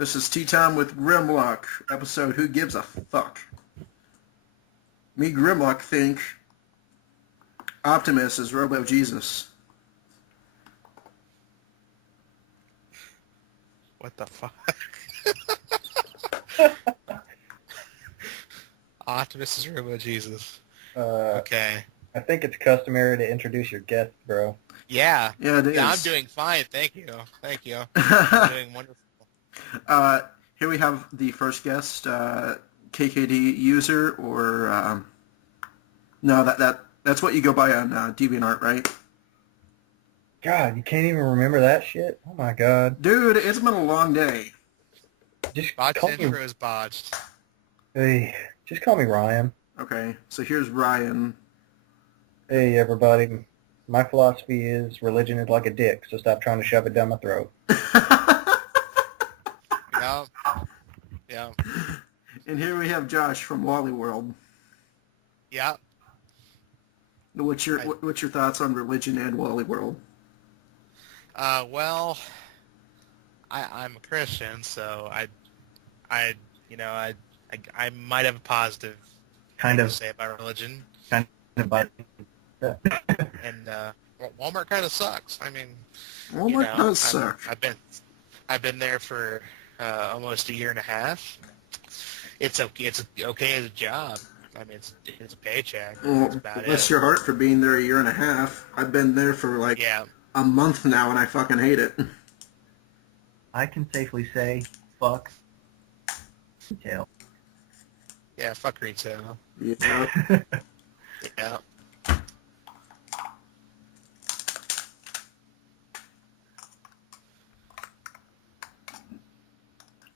This is Teatime with Grimlock, episode Who Gives a Fuck? Me, Grimlock, think Optimus is Robo Jesus. What the fuck? Optimus is Robo Jesus. Okay. I think it's customary to introduce your guest, bro. Yeah. Yeah, it is. Yeah, I'm doing fine. Thank you. I'm doing wonderful. Here we have the first guest, KKD user, or no, that's what you go by on DeviantArt, right? God, you can't even remember that shit? Oh my god. Dude, it's been a long day. Just Botched call me, intro is botched. hey, just call me Ryan. Okay, so here's Ryan. Hey, everybody. My philosophy is religion is like a dick, so stop trying to shove it down my throat. Yeah. And here we have Josh from Wally World. Yeah. What's your thoughts on religion and Wally World? Well, I'm a Christian, so I might have a positive Kind thing of. to say about religion. Kind of. And Walmart kind of sucks. I mean, Walmart does suck. I've been there for almost a year and a half. It's okay. It's okay as a job. I mean, it's a paycheck. Well, That's about bless it. your heart for being there a year and a half. I've been there for like a month now, and I fucking hate it. I can safely say, fuck retail. Yeah, fuck retail. Yeah. Yeah.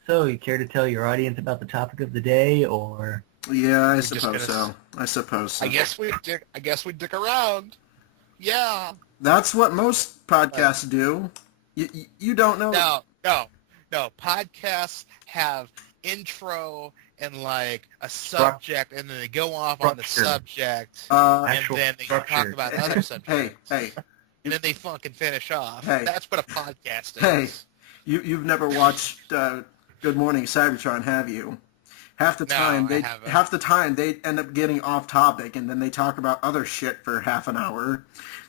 So, you care to tell your audience about the topic of the day, or? Yeah, I just suppose gonna so. I suppose so. I guess we dick around. Yeah. That's what most podcasts do. You don't know? No. Podcasts have intro and like a subject, and then they go off on the subject, and Actual then they talk structure. about other subjects. Hey. And then they fucking finish off. Hey. That's what a podcast is. Hey. You've never watched Good Morning Cybertron, have you? Half the No, I haven't. they end up getting off topic, and then they talk about other shit for half an hour.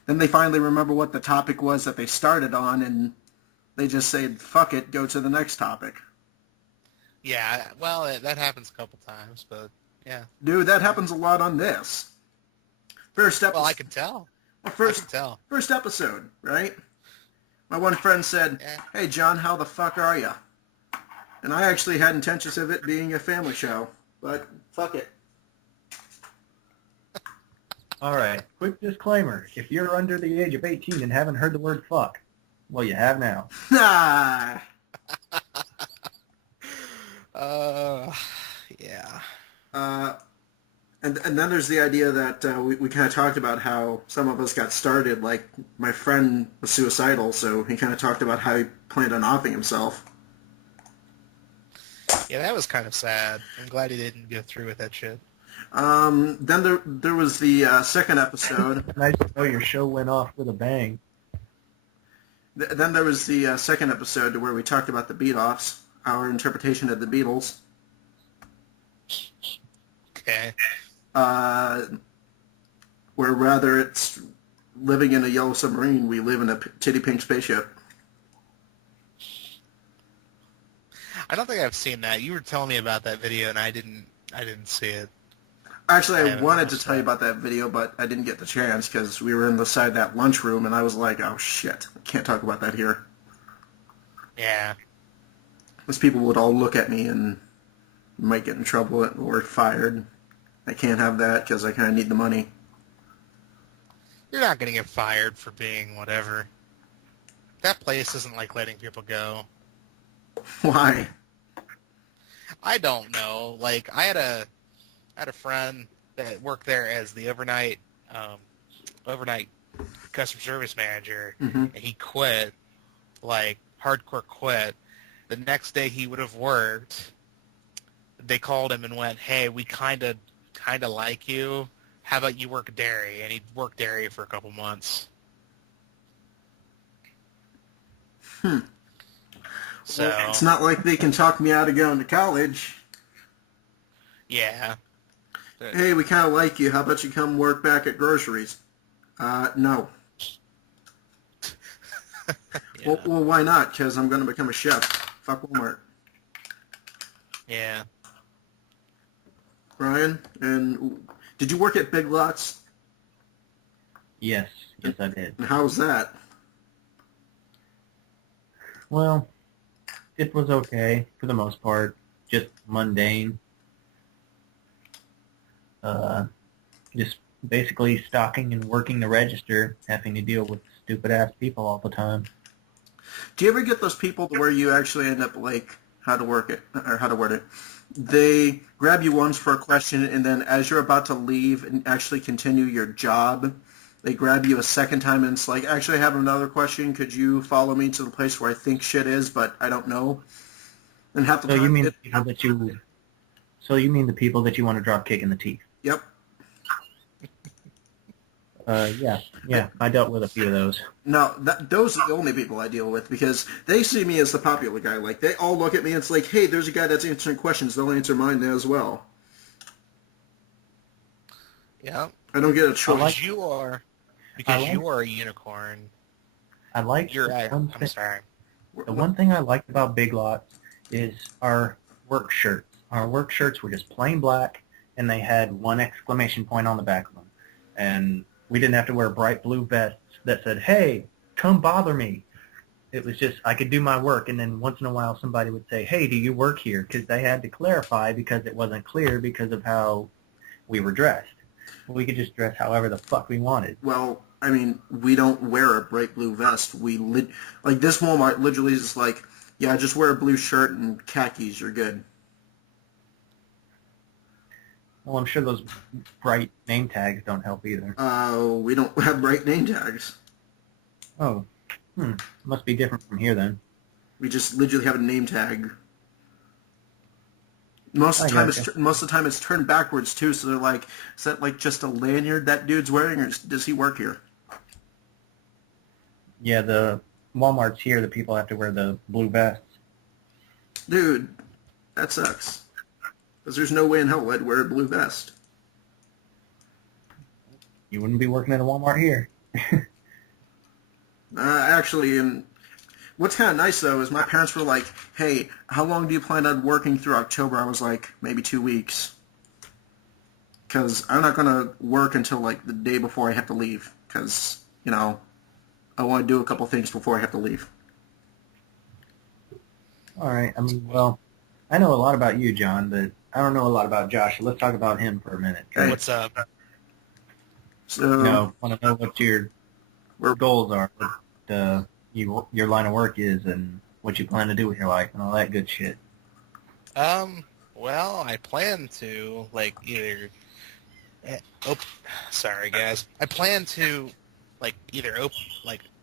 Then they finally remember what the topic was that they started on, and they just say, "Fuck it, go to the next topic." Yeah, well, that happens a couple times, but yeah. Dude, that happens a lot on this. First episode. Well, I can tell. Well, I can tell. First episode, right? My one friend said, "Hey, John, how the fuck are ya?" And I actually had intentions of it being a family show, but fuck it. All right, quick disclaimer. If you're under the age of 18 and haven't heard the word fuck, well, you have now. Nah. Yeah. And then there's the idea that we kind of talked about how some of us got started. Like, my friend was suicidal, so he kind of talked about how he planned on offing himself. Yeah, that was kind of sad. I'm glad he didn't go through with that shit. Then there was the second episode. Nice to know your show went off with a bang. Then there was the second episode where we talked about the Beat-Offs, our interpretation of the Beatles. Okay. Where rather it's living in a yellow submarine, we live in a titty pink spaceship. I don't think I've seen that. You were telling me about that video, and I didn't see it. Actually, I wanted to watched tell you about that video, but I didn't get the chance because we were inside that lunchroom, and I was like, oh shit, I can't talk about that here. Yeah. Because people would all look at me and might get in trouble or fired. I can't have that because I kind of need the money. You're not going to get fired for being whatever. That place isn't like letting people go. Why? I don't know. Like, I had a friend that worked there as the overnight customer service manager, Mm-hmm. and he quit, like hardcore quit. The next day he would have worked. They called him and went, "Hey, we kind of like you. How about you work dairy?" And he worked dairy for a couple months. So It's not like they can talk me out of going to college. yeah. Hey, we kind of like you. How about you come work back at groceries? No. Yeah. Well, why not? Because I'm going to become a chef. Fuck Walmart. Yeah. Ryan, and did you work at Big Lots? Yes, I did. And how was that? Well, it was okay for the most part. Just mundane. Just basically stocking and working the register, having to deal with stupid-ass people all the time. Do you ever get those people to where you actually end up like how to work it or how to word it? They grab you once for a question, and then as you're about to leave and actually continue your job, they grab you a second time, and it's like, actually, I have another question. Could you follow me to the place where I think shit is, but I don't know? And half the So time, you mean the people that you? So you mean the people that you want to drop kick in the teeth? Yep. Yeah. I dealt with a few of those. No, those are the only people I deal with because they see me as the popular guy. Like, they all look at me and it's like, hey, there's a guy that's answering questions. They'll answer mine as well. Yeah. I don't get a choice. Because you are a unicorn. I like I'm sorry. The one thing I liked about Big Lots is our work shirts. Our work shirts were just plain black, and they had one exclamation point on the back of them. And we didn't have to wear bright blue vests that said, hey, come bother me. It was just, I could do my work, and then once in a while somebody would say, hey, do you work here? Because they had to clarify because it wasn't clear because of how we were dressed. We could just dress however the fuck we wanted. Well, I mean, we don't wear a bright blue vest. Like this Walmart literally is like, yeah, just wear a blue shirt and khakis. You're good. Well, I'm sure those bright name tags don't help either. We don't have bright name tags. Oh, must be different from here then. We just literally have a name tag. Most of the time it's turned backwards too. So they're like, is that like just a lanyard that dude's wearing, or does he work here? Yeah, the Walmarts here, the people have to wear the blue vests. Dude, that sucks. Because there's no way in hell I'd wear a blue vest. You wouldn't be working at a Walmart here. Actually, and what's kind of nice, though, is my parents were like, hey, how long do you plan on working through October? I was like, maybe 2 weeks. Because I'm not going to work until, like, the day before I have to leave. Because, you know, I want to do a couple things before I have to leave. All right. I mean, well, I know a lot about you, John, but I don't know a lot about Josh. So let's talk about him for a minute. Okay. What's up? So, want to know what your goals are, what your line of work is, and what you plan to do with your life, and all that good shit. Well, I plan to, like, either... sorry, guys. I plan to, like, either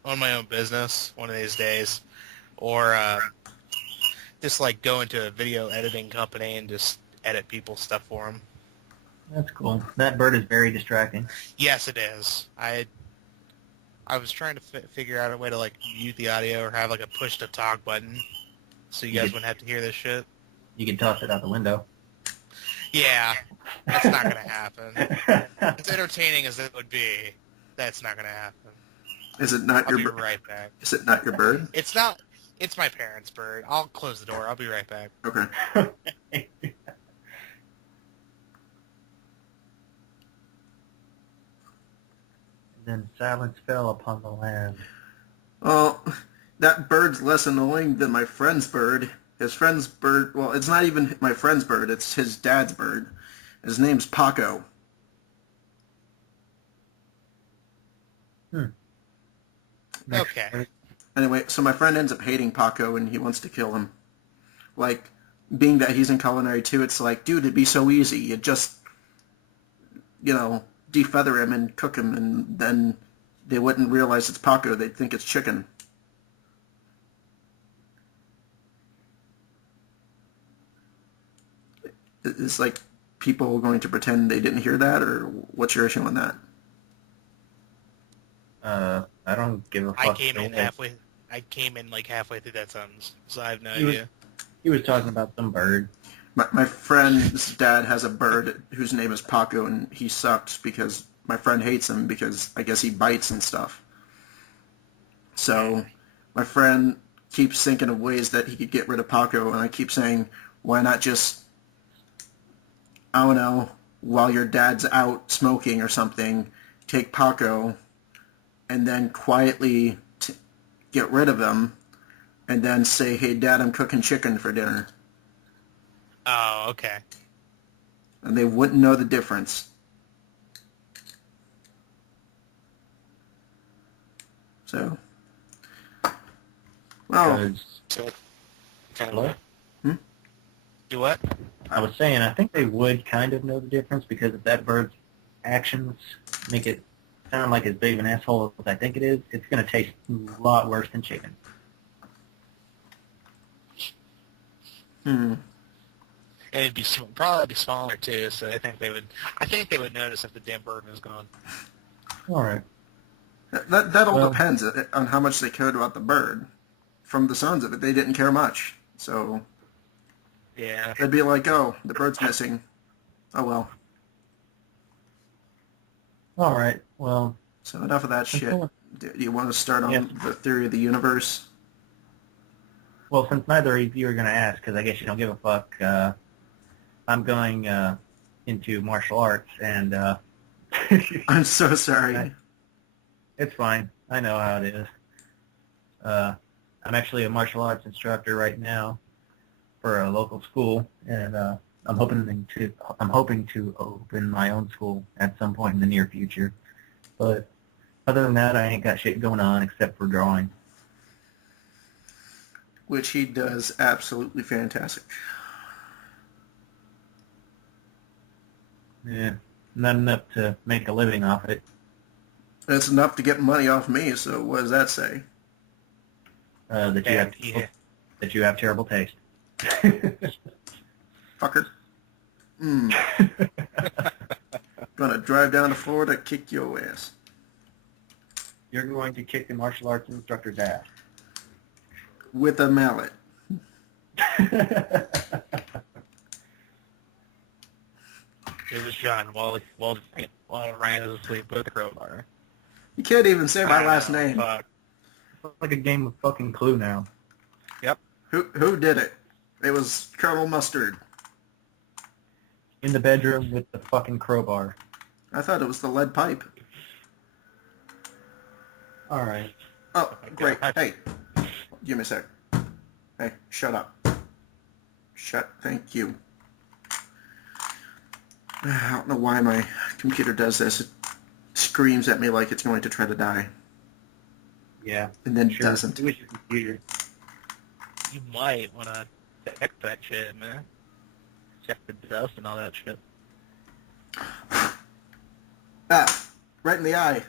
own my own business one of these days, or just, like, go into a video editing company and just edit people's stuff for them. That's cool. That bird is very distracting. Yes, it is. I was trying to figure out a way to, like, mute the audio or have, like, a push-to-talk button so you guys wouldn't have to hear this shit. You can toss it out the window. Yeah, that's not going to happen. As entertaining as it would be, that's not going to happen. is it not I'll your be right back. Is it not your bird? It's not. It's my parents' bird. I'll close the door. I'll be right back. Okay. Then silence fell upon the land. Well, that bird's less annoying than my friend's bird. His friend's bird, well, it's not even my friend's bird, it's his dad's bird. His name's Paco. Okay. Anyway, so my friend ends up hating Paco and he wants to kill him. Like, being that he's in culinary too, it's like, dude, it'd be so easy. You just, you know, defeather him and cook him, and then they wouldn't realize it's Paco. They'd think it's chicken. It's like people going to pretend they didn't hear that, or what's your issue on that? I don't give a fuck. I I came in like halfway through that sentence, so I have no He was- idea. He was talking about some bird. My friend's dad has a bird whose name is Paco, and he sucks because my friend hates him because I guess he bites and stuff. So my friend keeps thinking of ways that he could get rid of Paco, and I keep saying, why not just, I don't know, while your dad's out smoking or something, take Paco and then quietly get rid of him and then say, hey, Dad, I'm cooking chicken for dinner. Oh, okay. And they wouldn't know the difference. So, well, Because- So, Hello? do what? I was saying, I think they would kind of know the difference because if that bird's actions make it sound like as big of an asshole as I think it is, it's going to taste a lot worse than chicken. And it'd be probably be smaller too. So I think they would. I think they would notice if the damn bird was gone. All right. that all Well- depends on how much they cared about the bird. From the sounds of it, they didn't care much. So Yeah. they'd be like, oh, the bird's missing. Oh, well. All right. Well, So enough of that shit. Cool. Do you want to start on Yeah. the theory of the universe? well, since neither of you are going to ask, because I guess you don't give a fuck, I'm going into martial arts, and I'm so sorry. Right. It's fine. I know how it is. I'm actually a martial arts instructor right now for a local school, and I'm hoping to open my own school at some point in the near future. But other than that, I ain't got shit going on except for drawing. Which he does absolutely fantastic. Yeah, not enough to make a living off it. It's enough to get money off me, so what does that say? That you have terrible taste. Fucker. Gonna drive down to Florida, kick your ass. You're going to kick the martial arts instructor's ass. With a mallet. It was John while Ryan was asleep with the crowbar. You can't even say my last name. Fuck. It's like a game of fucking Clue now. Who did it? It was Colonel Mustard. In the bedroom with the fucking crowbar. I thought it was the lead pipe. All right. Oh, great. God. Hey, give me a sec. Hey, shut up. Thank you. I don't know why my computer does this. It screams at me like it's going to try to die, Yeah. and then Sure. doesn't. It was your computer. You might want to check that shit, man. Check the dust and all that shit. Ah, right in the eye.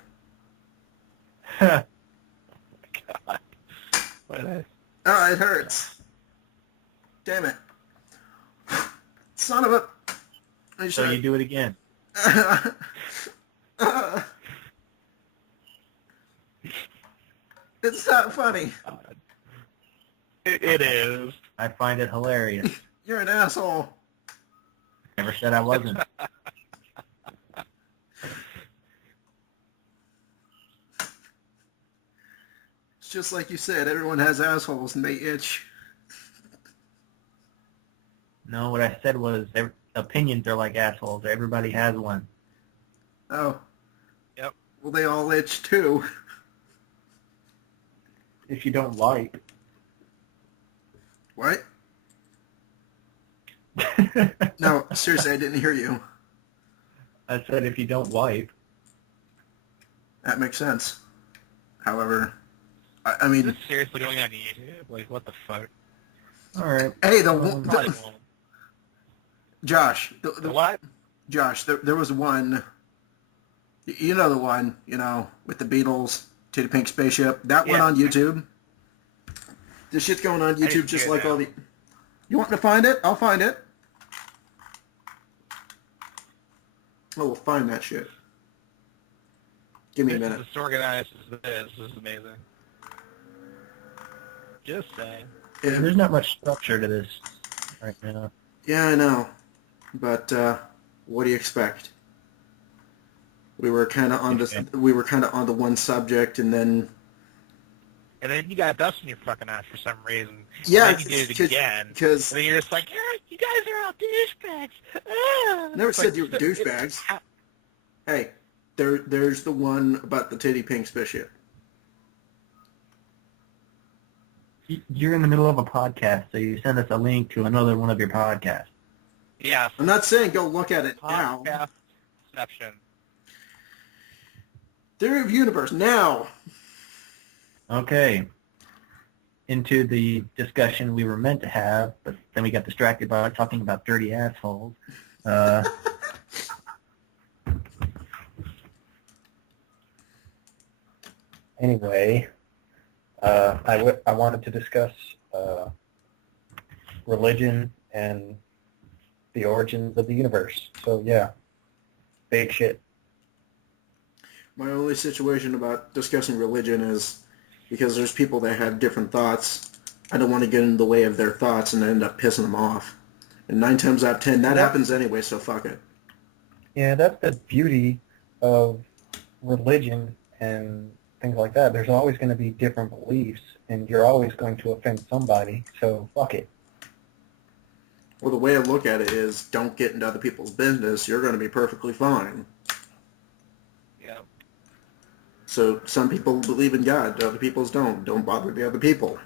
God. What Oh, it hurts. Damn it. Son of a... I So you do it again. It's not funny. It is. I find it hilarious. You're an asshole. Never said I wasn't. It's just like you said, everyone has assholes and they itch. No, what I said was opinions are like assholes. Everybody has one. Oh. Yep. Well, they all itch too. If you don't like. What? No, seriously, I didn't hear you. I said if you don't wipe. That makes sense. However, I Is mean, this seriously going on YouTube? Like, what the fuck? All right. hey, Probably won't. Josh, The what? Josh, there was one. You know the one, with the Beatles to the pink spaceship. That went Yeah. on YouTube. This shit's going on YouTube didn't just hear like that. all the... You want me to find it? I'll find it. Oh, we'll find that shit. Give me a This minute. is as organized as this. This is amazing. Just saying. Yeah, There's not much structure to this right now. yeah, I know. But what do you expect? We were kind of on this. Okay. We were kind of on the one subject, and then And then you got dust in your fucking ass for some reason. yeah, And then you did it again. because And then you're just like, yeah, you guys are all douchebags. Ah. never It's said like, you were douchebags. how- Hey, there's the one about the titty pink spaceship. You're in the middle of a podcast, so you send us a link to another one of your podcasts. Yeah. I'm not saying go look at it now. Podcast exception. Theory of Universe now. Okay. Into the discussion we were meant to have, but then we got distracted by talking about dirty assholes. Anyway, I wanted to discuss religion and the origins of the universe. So yeah, big shit. My only situation about discussing religion is because there's people that have different thoughts. I don't want to get in the way of their thoughts and end up pissing them off. And 9 times out of 10, that happens anyway, so fuck it. Yeah, that's the beauty of religion and things like that. There's always going to be different beliefs, and you're always going to offend somebody, so fuck it. Well, the way I look at it is don't get into other people's business. You're going to be perfectly fine. Yeah. So some people believe in God, other people's don't. Don't bother the other people.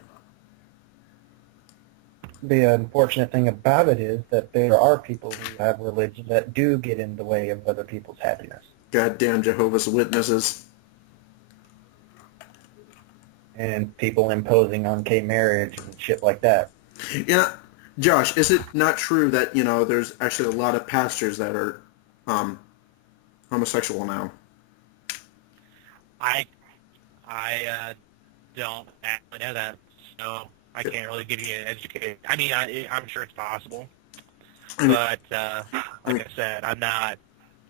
The unfortunate thing about it is that there are people who have religion that do get in the way of other people's happiness. Goddamn Jehovah's Witnesses. And people imposing on gay marriage and shit like that. Yeah, Josh, is it not true that, there's actually a lot of pastors that are homosexual now? I don't actually know that, so I can't really give you an educated. I mean, I'm sure it's possible, but like I said, I'm not.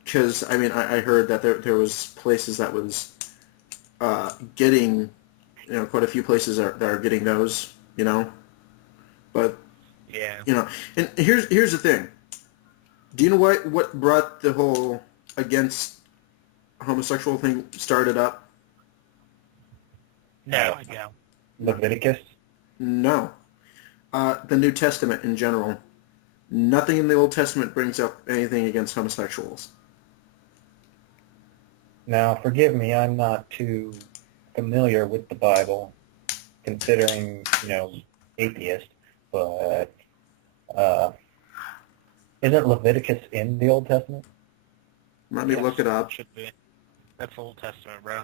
Because I heard that there was places that was getting, quite a few places that are getting those, but Yeah. And here's the thing. Do you know what brought the whole against homosexual thing started up? No, I don't. Leviticus? No. The New Testament in general. Nothing in the Old Testament brings up anything against homosexuals. Now, forgive me, I'm not too familiar with the Bible, considering, atheist, but isn't Leviticus in the Old Testament? Let me look it up. Should be. That's Old Testament, bro.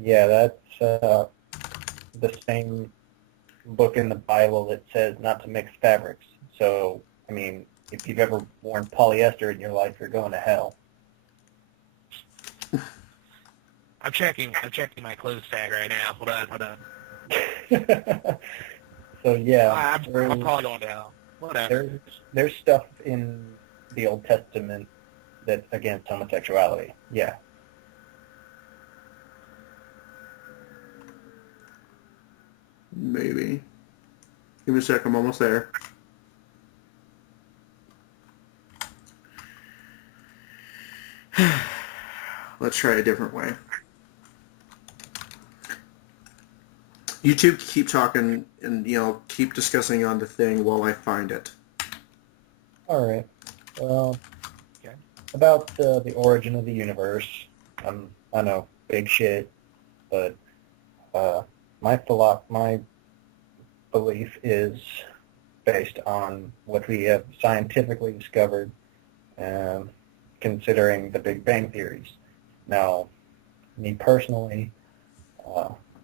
Yeah, that's the same book in the Bible that says not to mix fabrics. So, if you've ever worn polyester in your life, you're going to hell. I'm checking my clothes tag right now. Hold on. So yeah, I'm probably going to hell. Whatever. there's stuff in the Old Testament that's against homosexuality. Yeah. Maybe. Give me a sec. I'm almost there. Let's try a different way. You two keep talking and, keep discussing on the thing while I find it. All right. Well, Okay. about the origin of the universe, I know, big shit, but my belief is based on what we have scientifically discovered, considering the Big Bang theories. Now, me personally,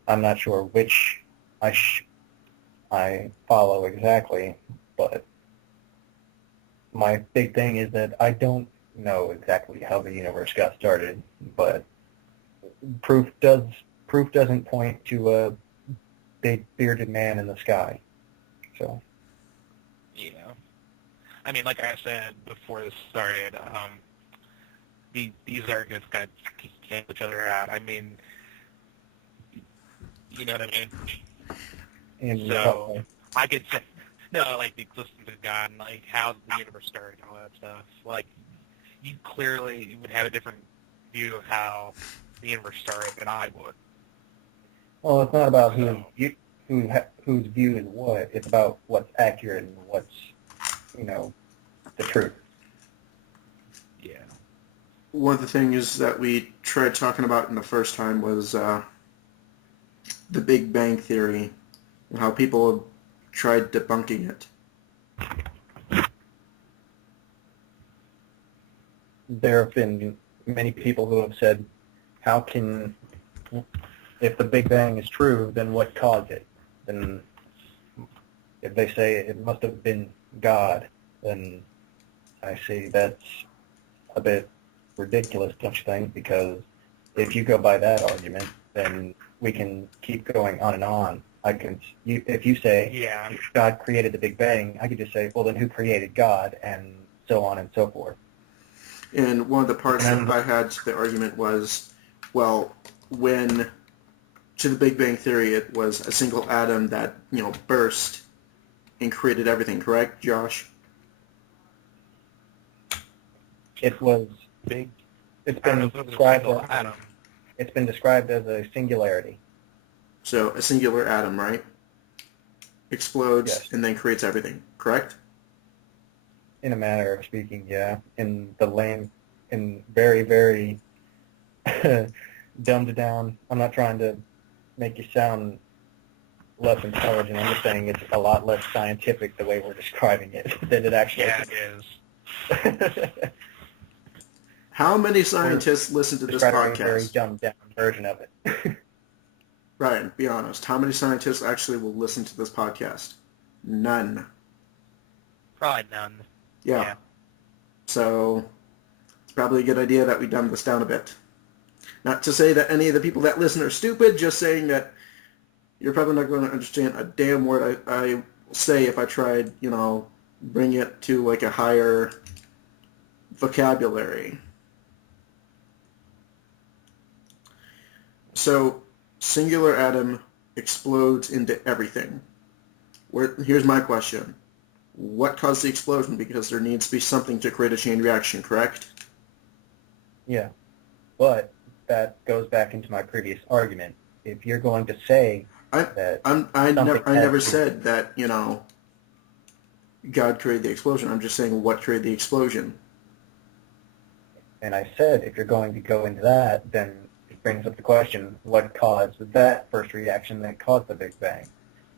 I'm not sure which I follow exactly, but my big thing is that I don't know exactly how the universe got started, but proof doesn't point to a big bearded man in the sky. So, like I said before this started, these arguments kind of cancel each other out. You know what I mean? In So what way? I could say, no, like the existence of God and like how the universe started and all that stuff. Like you clearly would have a different view of how the universe started than I would. Well, it's not about So whose view is what. It's about what's accurate and what's, the truth. yeah, One of the things that we tried talking about in the first time was the Big Bang Theory and how people have tried debunking it. There have been many people who have said, how can, if the Big Bang is true, then what caused it? Then if they say it must have been God, then I say that's a bit ridiculous, don't you think? Because if you go by that argument, then we can keep going on and on. If you say yeah, God created the Big Bang, I could just say, well, then who created God, and so on and so forth. And one of the parts that I had to the argument was, well, when to the Big Bang Theory, it was a single atom that, burst and created everything, correct, Josh? It was big. It's I don't know been if it was a described single as atom. it's been described as a singularity. So a singular atom, right? Explodes Yes. and then creates everything, correct? In a manner of speaking, yeah. In very, very dumbed down. I'm not trying to make you sound less intelligent. I'm just saying it's a lot less scientific the way we're describing it than it actually Yeah, is. it is. How many scientists listen to this Describing a very podcast? dumbed down version of it. Ryan, be honest. How many scientists actually will listen to this podcast? None. Probably none. Yeah. So it's probably a good idea that we dumb this down a bit. Not to say that any of the people that listen are stupid, just saying that you're probably not going to understand a damn word I say if I tried, bring it to like a higher vocabulary. So, singular atom explodes into everything. Here's my question. What caused the explosion? Because there needs to be something to create a chain reaction, correct? Yeah. But that goes back into my previous argument. If you're going to say that I never has to- said that, God created the explosion. I'm just saying what created the explosion. And I said, if you're going to go into that, then it brings up the question, what caused that first reaction that caused the Big Bang?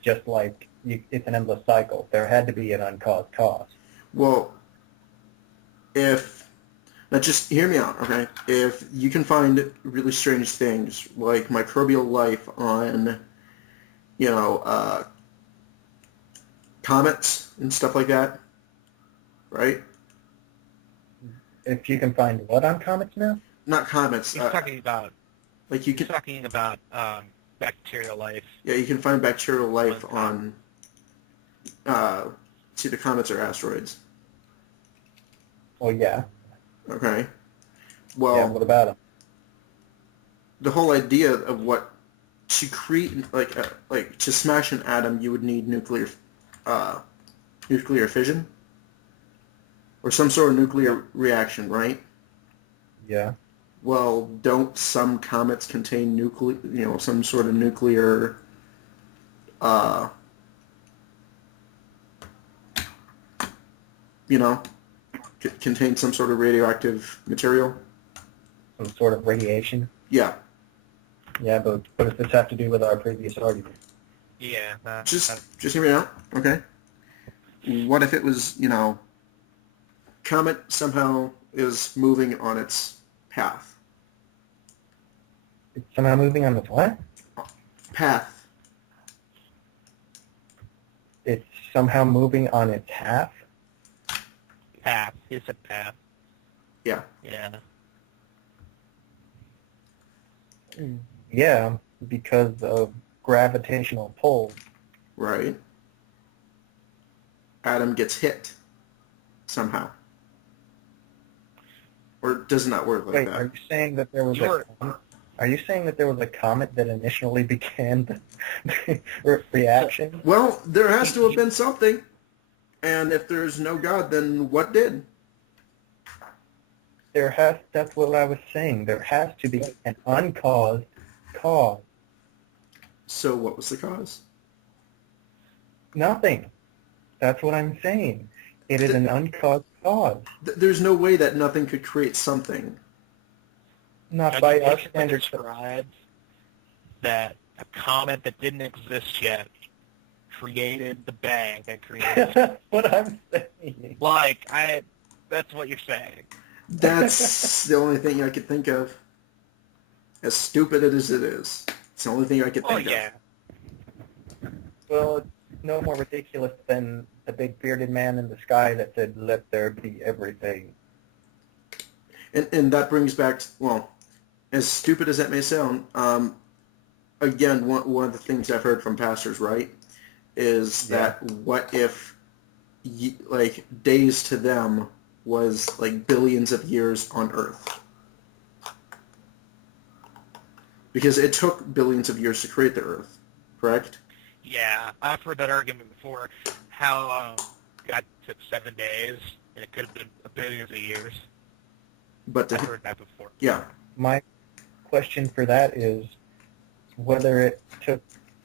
Just like it's an endless cycle. There had to be an uncaused cause. Well, now just hear me out, okay? If you can find really strange things like microbial life on, comets and stuff like that, right? If you can find what on comets now? Not comets. He's talking about. Like you He's can, talking about bacterial life. yeah, you can find bacterial life On on, it's either comets or asteroids. Well, yeah. Okay. Well, Yeah, what about them? the whole idea of what to create, like to smash an atom, you would need nuclear fission or some sort of nuclear reaction, right? Yeah. Well, don't some comets contain some sort of nuclear, contain some sort of radioactive material? Some sort of radiation? Yeah. Yeah, but what does this have to do with our previous argument? Yeah. Just hear me out, okay? What if it was, comet somehow is moving on its path? It's somehow moving on its what? Path. It's somehow moving on its half? path. It's a path. Yeah. Yeah. Yeah, because of gravitational pull. Right. Atom gets hit somehow. Or does it not work like Wait, that? are you saying that there was You're- a Are you saying that there was a comet that initially began the reaction? Well, there has to have been something. And if there's no God, then what did? That's what I was saying. There has to be an uncaused cause. So what was the cause? Nothing. That's what I'm saying. It is an uncaused cause. There's no way that nothing could create something. Not by our standards. Described that a comet that didn't exist yet created the bang that created. That's what I'm saying. That's what you're saying. That's the only thing I could think of. As stupid as it is, it's the only thing I could think of. Well, it's no more ridiculous than the big bearded man in the sky that said, "Let there be everything." And that brings back, well, as stupid as that may sound, again, one of the things I've heard from pastors, right, is that what if, like, days to them was like billions of years on Earth? Because it took billions of years to create the Earth, correct? Yeah, I've heard that argument before, how God took 7 days, and it could have been billions of years. But I've heard that before. Yeah. My question for that is whether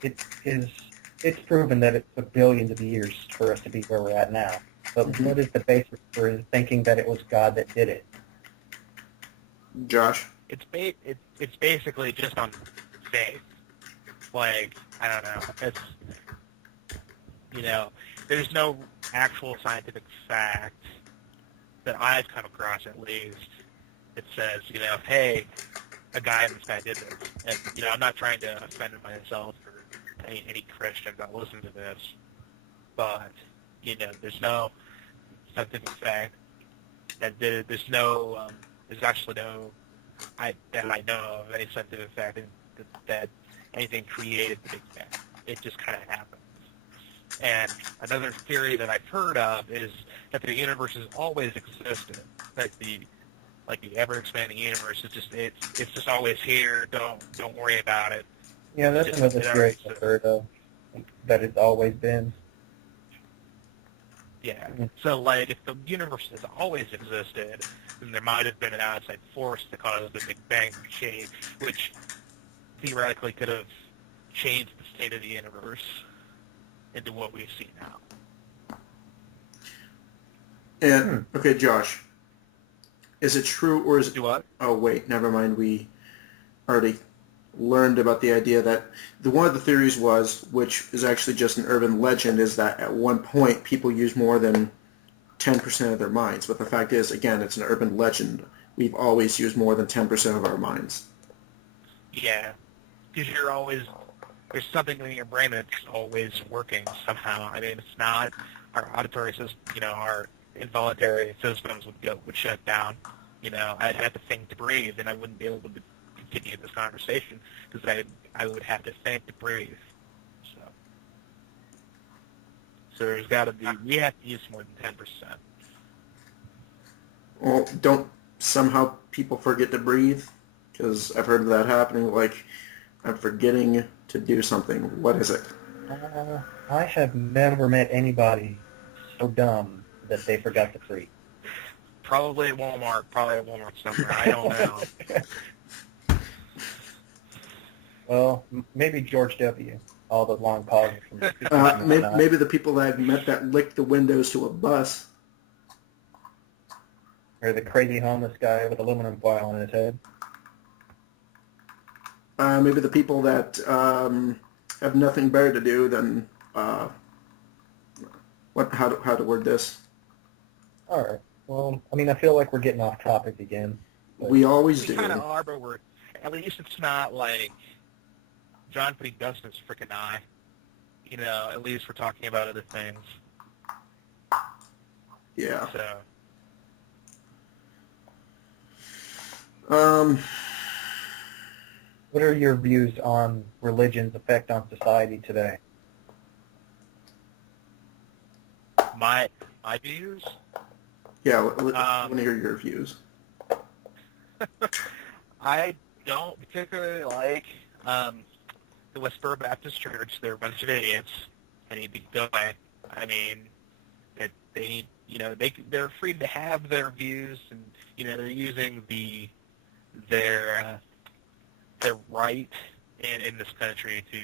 it's proven that it took billions of years for us to be where we're at now. But what is the basis for thinking that it was God that did it? Josh? It's basically just on faith. Like, I don't know. It's, there's no actual scientific fact that I've come across, at least, that says, hey, a guy in the sky did this. And, I'm not trying to offend myself or any Christians that listen to this, but, there's no scientific fact that there's actually no, that I know of any scientific fact that anything created the Big Bang. It just kind of happens. And another theory that I've heard of is that the universe has always existed. Like the ever-expanding universe is it's just always here. Don't worry about it. Yeah, that's another theory I've heard of. That it's always been. Yeah. So, if the universe has always existed, then there might have been an outside force that caused the Big Bang to change, which theoretically could have changed the state of the universe into what we see now. And okay, Josh, is it true or is it? Do what? Oh wait, never mind. We already learned about the idea that one of the theories was, which is actually just an urban legend, is that at one point people use more than 10% of their minds. But the fact is, again, it's an urban legend. We've always used more than 10% of our minds. Yeah, because there's something in your brain that's always working somehow. I mean, it's not our auditory system, our involuntary systems would shut down. I'd have to think to breathe, and I wouldn't be able to continue this conversation because I would have to think to breathe. So there's got to be, we have to use more than 10%. Well, don't somehow people forget to breathe? Because I've heard of that happening. Like, I'm forgetting to do something. What is it? I have never met anybody so dumb that they forgot to breathe. Probably at Walmart somewhere. I don't know. Well, maybe George W. All the long pauses from maybe the people that I've met that licked the windows to a bus. Or the crazy homeless guy with aluminum foil on his head. Maybe the people that have nothing better to do than how to word this. All right. Well, I mean, I feel like we're getting off topic again. We always do. We kind of are, but at least it's not like John putting dust in his freaking eye. At least we're talking about other things. Yeah. So. What are your views on religion's effect on society today? My views? Yeah, I want to hear your views. I don't particularly like the Westboro Baptist Church. They're a bunch of idiots. They need to go away. I mean, that they need, they're free to have their views, and they're using their right in this country to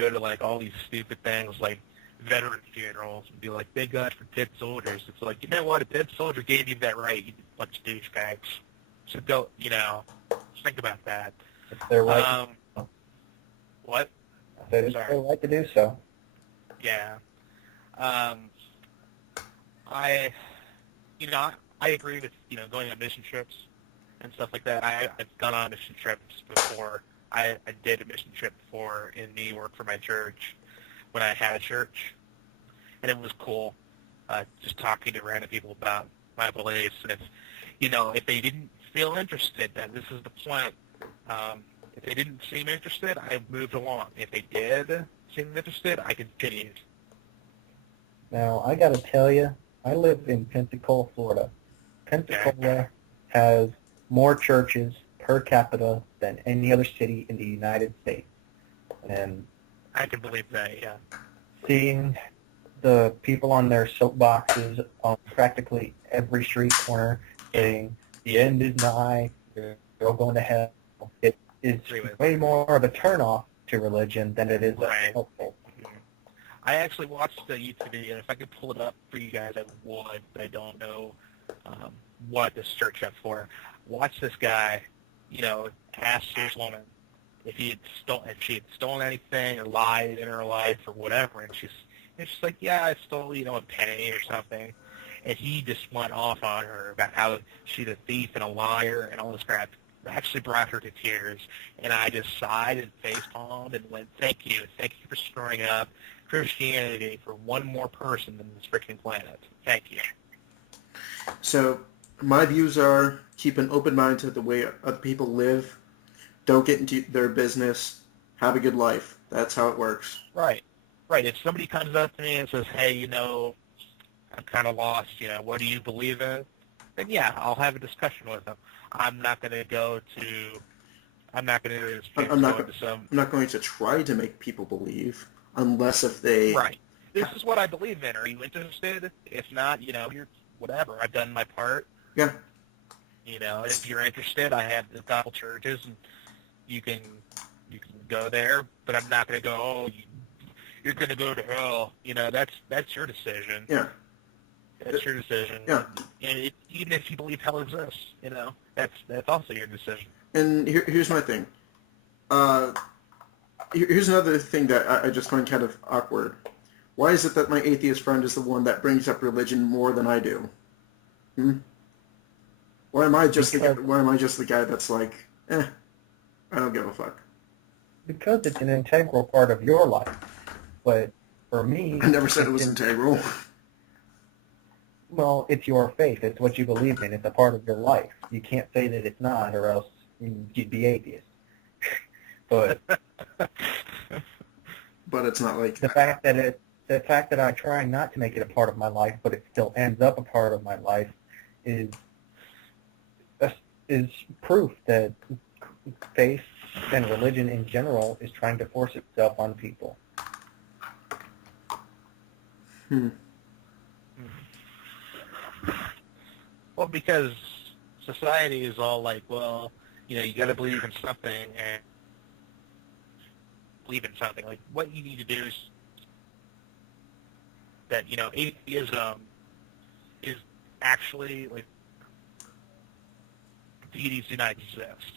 go to like all these stupid things like veteran funerals and be like, thank God for dead soldiers. It's like, you know what? A dead soldier gave you that right, you bunch of douchebags. So go, think about that. It's their right. What? It's their right to do so. Yeah. I agree with, going on mission trips and stuff like that. I've gone on mission trips before. I did a mission trip before in New York for my church when I had a church, and it was cool, just talking to random people about my beliefs. And if they didn't feel interested, then this is the point. If they didn't seem interested, I moved along. If they did seem interested, I continued. Now, I got to tell you, I live in Pensacola, Florida. Pensacola has more churches per capita than any other city in the United States. And I can believe that, yeah. Seeing the people on their soapboxes on practically every street corner saying, the end is nigh, you're all going to hell, it is way more of a turnoff to religion than it is helpful. I actually watched the YouTube video, and if I could pull it up for you guys, I would, but I don't know what to search up for. Watch this guy, ask this woman if she had stolen anything or lied in her life or whatever, and she's like, yeah, I stole, a penny or something. And he just went off on her about how she's a thief and a liar and all this crap. Actually brought her to tears, and I just sighed and facepalmed and went, thank you for stirring up Christianity for one more person than this freaking planet. Thank you. So my views are keep an open mind to the way other people live. Don't get into their business. Have a good life. That's how it works. Right. If somebody comes up to me and says, hey, I'm kind of lost, what do you believe in? Then yeah, I'll have a discussion with them. I'm not going to I'm not going to try to make people believe unless if they... Right. This is what I believe in. Are you interested? If not, you're whatever. I've done my part. Yeah. If you're interested, I have a couple churches, and you can go there, but I'm not going to go, oh, you're going to go to hell. That's your decision. Yeah. That's your decision. Yeah. And even if you believe hell exists, that's also your decision. And here's my thing. Here's another thing that I just find kind of awkward. Why is it that my atheist friend is the one that brings up religion more than I do? Why am I just the guy that's like, I don't give a fuck? Because it's an integral part of your life. But for me... I never said it was integral. Well, it's your faith. It's what you believe in. It's a part of your life. You can't say that it's not, or else you'd be atheist. But it's not like the fact that I try not to make it a part of my life, but it still ends up a part of my life, is proof that faith and religion in general is trying to force itself on people. Well, because society is all like, well, you got to believe in something and believe in something. Like, what you need to do is that, atheism is actually, like, deities do not exist.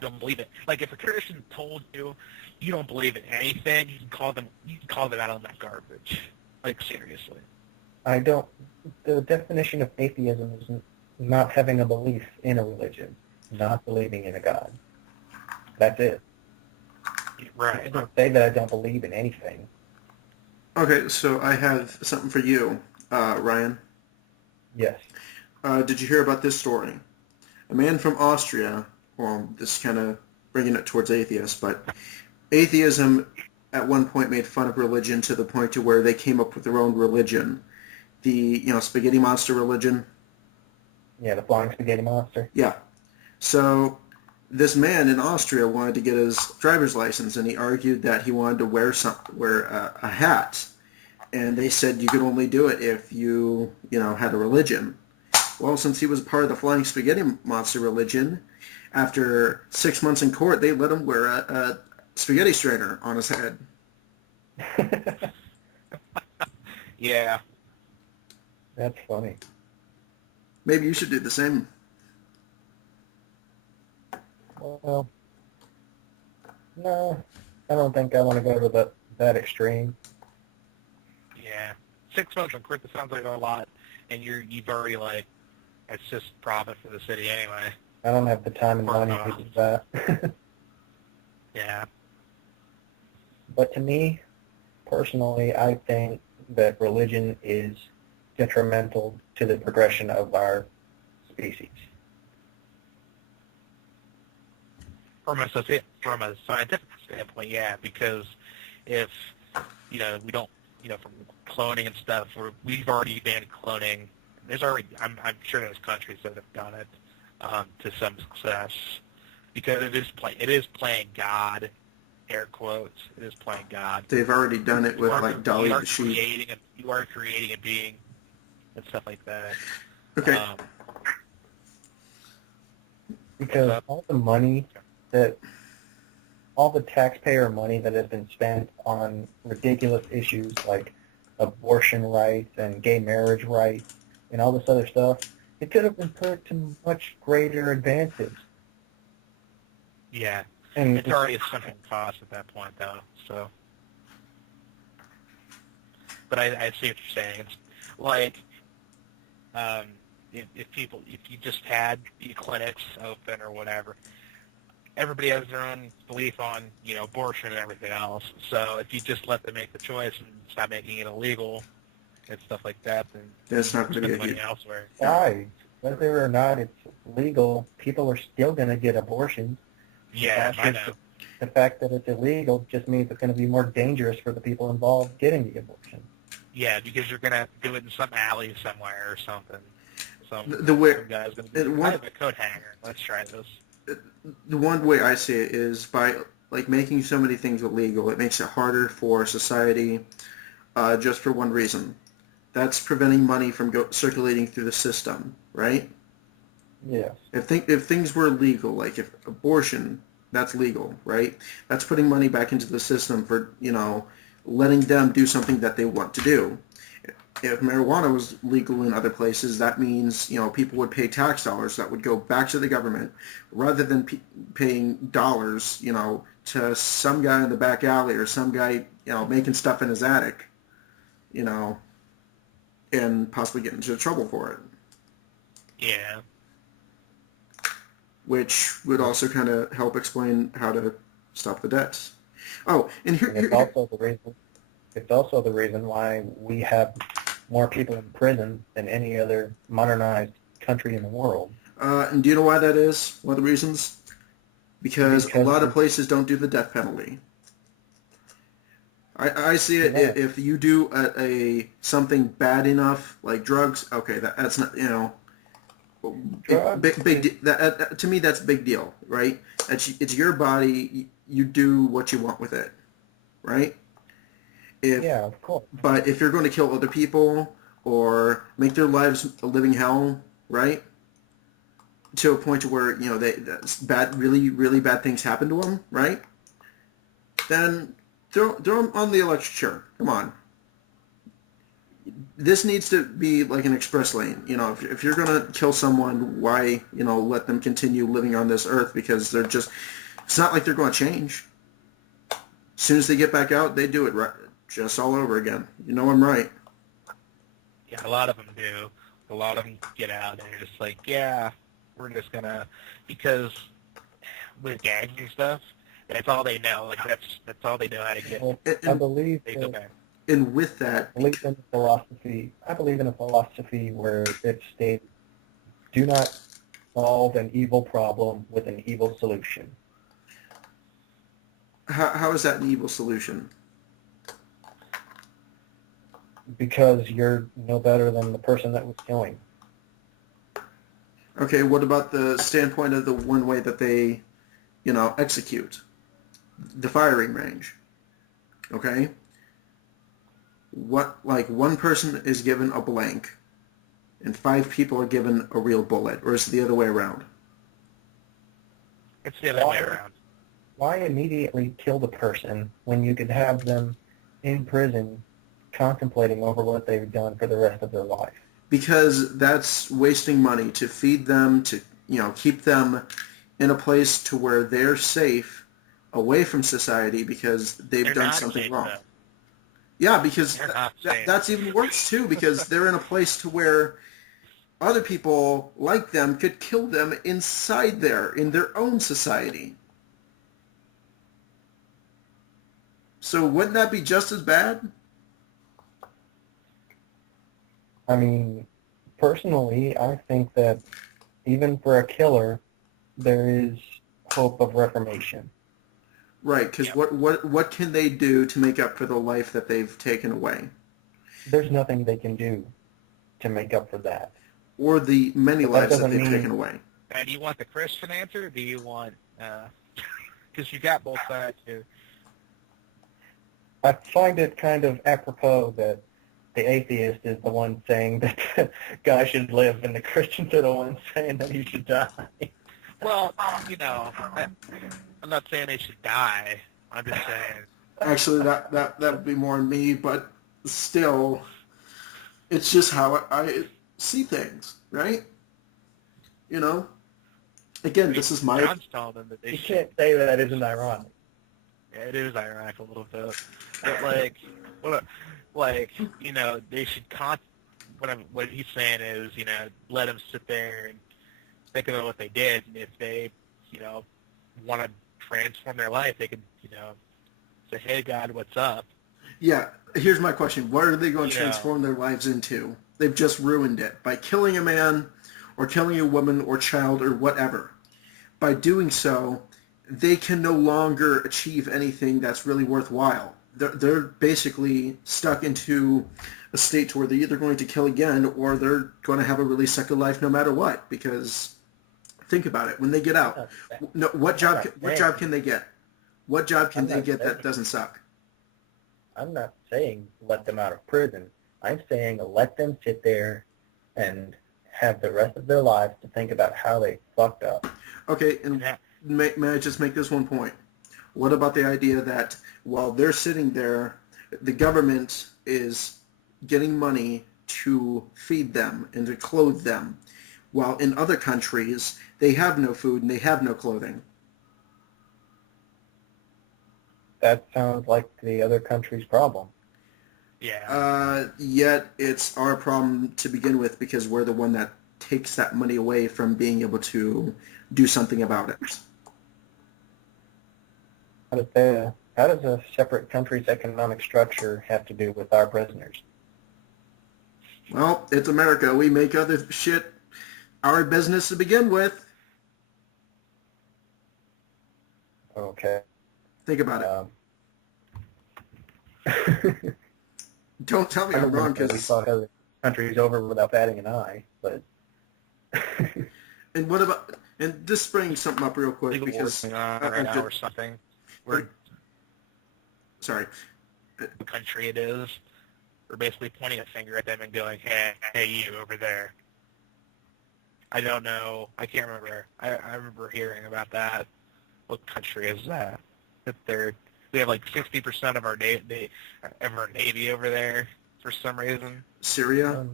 Don't believe it. Like, if a Christian told you you don't believe in anything, you can call them out on that garbage. Like, seriously. I don't. The definition of atheism is not having a belief in a religion, not believing in a God. That's it. Right. I don't say that I don't believe in anything. Okay, so I have something for you, Ryan. Yes. Did you hear about this story? A man from Austria, well, this is kind of bringing it towards atheists, but atheism at one point made fun of religion to the point to where they came up with their own religion. The, spaghetti monster religion. Yeah, the flying spaghetti monster. Yeah. So this man in Austria wanted to get his driver's license, and he argued that he wanted to wear a hat, and they said you could only do it if you know, had a religion. Well, since he was part of the Flying Spaghetti Monster religion, after 6 months in court, they let him wear a spaghetti strainer on his head. Yeah. That's funny. Maybe you should do the same. Well, no, I don't think I want to go to that extreme. Yeah. 6 months in court, that sounds like a lot, and you've already, like, it's just profit for the city anyway. I don't have the time and money to do that. Yeah. But to me, personally, I think that religion is detrimental to the progression of our species. From a scientific standpoint, yeah, because if, you know, we don't, you know, from cloning and stuff, we've already banned cloning. There's already, I'm sure there's countries that have done it to some success, because it is playing God, air quotes. It is playing God. They've already done it with like Dolly the sheep. You are creating a being and stuff like that. Okay. Because all the taxpayer money that has been spent on ridiculous issues like abortion rights and gay marriage rights and all this other stuff, it could have been put to much greater advantage. Yeah. And it's already a sunk cost at that point, though. So, but I see what you're saying. It's like if you just had the clinics open or whatever, everybody has their own belief on, you know, abortion and everything else. So if you just let them make the choice and stop making it illegal and stuff like that, then that's not going to be money elsewhere. Besides, whether or not it's legal, people are still going to get abortions. Yeah, I know. The fact that it's illegal just means it's going to be more dangerous for the people involved getting the abortion. Yeah, because you're going to do it in some alley somewhere or something. Some guy's going to be, I have a coat hanger. Let's try this. The one way I see it is by like making so many things illegal, it makes it harder for society just for one reason. That's preventing money from circulating through the system, right? Yeah. If things were legal, like if abortion, that's legal, right? That's putting money back into the system for, you know, letting them do something that they want to do. If marijuana was legal in other places, that means, you know, people would pay tax dollars that would go back to the government rather than paying dollars, you know, to some guy in the back alley or some guy, you know, making stuff in his attic, you know, and possibly get into trouble for it. Yeah. Which would also kind of help explain how to stop the debts. Oh, and It's also the reason why we have more people in prison than any other modernized country in the world. And do you know why that is? One of the reasons? Because a lot of places don't do the death penalty. I see it if you do something bad enough, like drugs. Okay, that's not, you know. To me, that's a big deal, right? It's your body. You do what you want with it, right? Yeah, of course. But if you're going to kill other people or make their lives a living hell, right? To a point to where, you know, really, really bad things happen to them, right? Then throw them on the electric chair. Come on. This needs to be like an express lane. You know, if you're going to kill someone, why, you know, let them continue living on this earth? Because it's not like they're going to change. As soon as they get back out, they do it right, just all over again. You know I'm right. Yeah, a lot of them do. A lot of them get out and they're just like, yeah, we're just going to, because with gangs and stuff, that's all they know. Like, that's all they know how to get. Well, I believe they go back. And with that, I believe in a philosophy where it states, do not solve an evil problem with an evil solution. How is that an evil solution? Because you're no better than the person that was killing. Okay, what about the standpoint of the one way that they, execute? The firing range. Okay? What, like, one person is given a blank, and 5 people are given a real bullet, or is it the other way around? It's the other way around. Why immediately kill the person when you could have them in prison contemplating over what they've done for the rest of their life? Because that's wasting money to feed them, to, keep them in a place to where they're safe away from society because they've done something wrong. Though. Yeah, because that's that's even worse too, because they're in a place to where other people like them could kill them inside there, in their own society. So wouldn't that be just as bad? I mean, personally, I think that even for a killer, there is hope of reformation. Right, because what can they do to make up for the life that they've taken away? There's nothing they can do to make up for that. Or the many But lives that they've taken away. Do you want the Christian answer, or do you want... Because you got both sides here. I find it kind of apropos that the atheist is the one saying that guys should live, and the Christians are the ones saying that he should die. Well, I'm not saying they should die. I'm just saying. Actually, that would be more me, but still, it's just how I see things, right? Again, this is my... John's telling them that they You should. can't say that isn't ironic. Yeah, it is ironic a little bit, but they should what he's saying is, let them sit there and think about what they did, and if they, want to transform their life, they could, say, hey, God, what's up? Yeah, here's my question. What are they going to transform their lives into? They've just ruined it by killing a man or killing a woman or child or whatever. By doing so, they can no longer achieve anything that's really worthwhile. They're basically stuck into a state to where they're either going to kill again or they're going to have a really sucky life no matter what. Because think about it. When they get out, what job can they get? What job can they get that doesn't suck? I'm not saying let them out of prison. I'm saying let them sit there and have the rest of their lives to think about how they fucked up. Okay, and may I just make this one point? What about the idea that while they're sitting there, the government is getting money to feed them and to clothe them, while in other countries they have no food and they have no clothing? That sounds like the other country's problem. Yeah. Yet it's our problem to begin with because we're the one that takes that money away from being able to do something about it. How does a separate country's economic structure have to do with our prisoners? Well, it's America. We make other shit our business to begin with. Okay. Think about it. Don't tell me I'm wrong, we because... thought other countries over without batting an eye, but... And what about... And this brings something up real quick, Legal because... wars right now or something. Sorry. The country it is. We're basically pointing a finger at them and going, hey, you over there. I don't know. I can't remember. I remember hearing about that. What country is that? We have like 60% of our navy over there for some reason. Syria?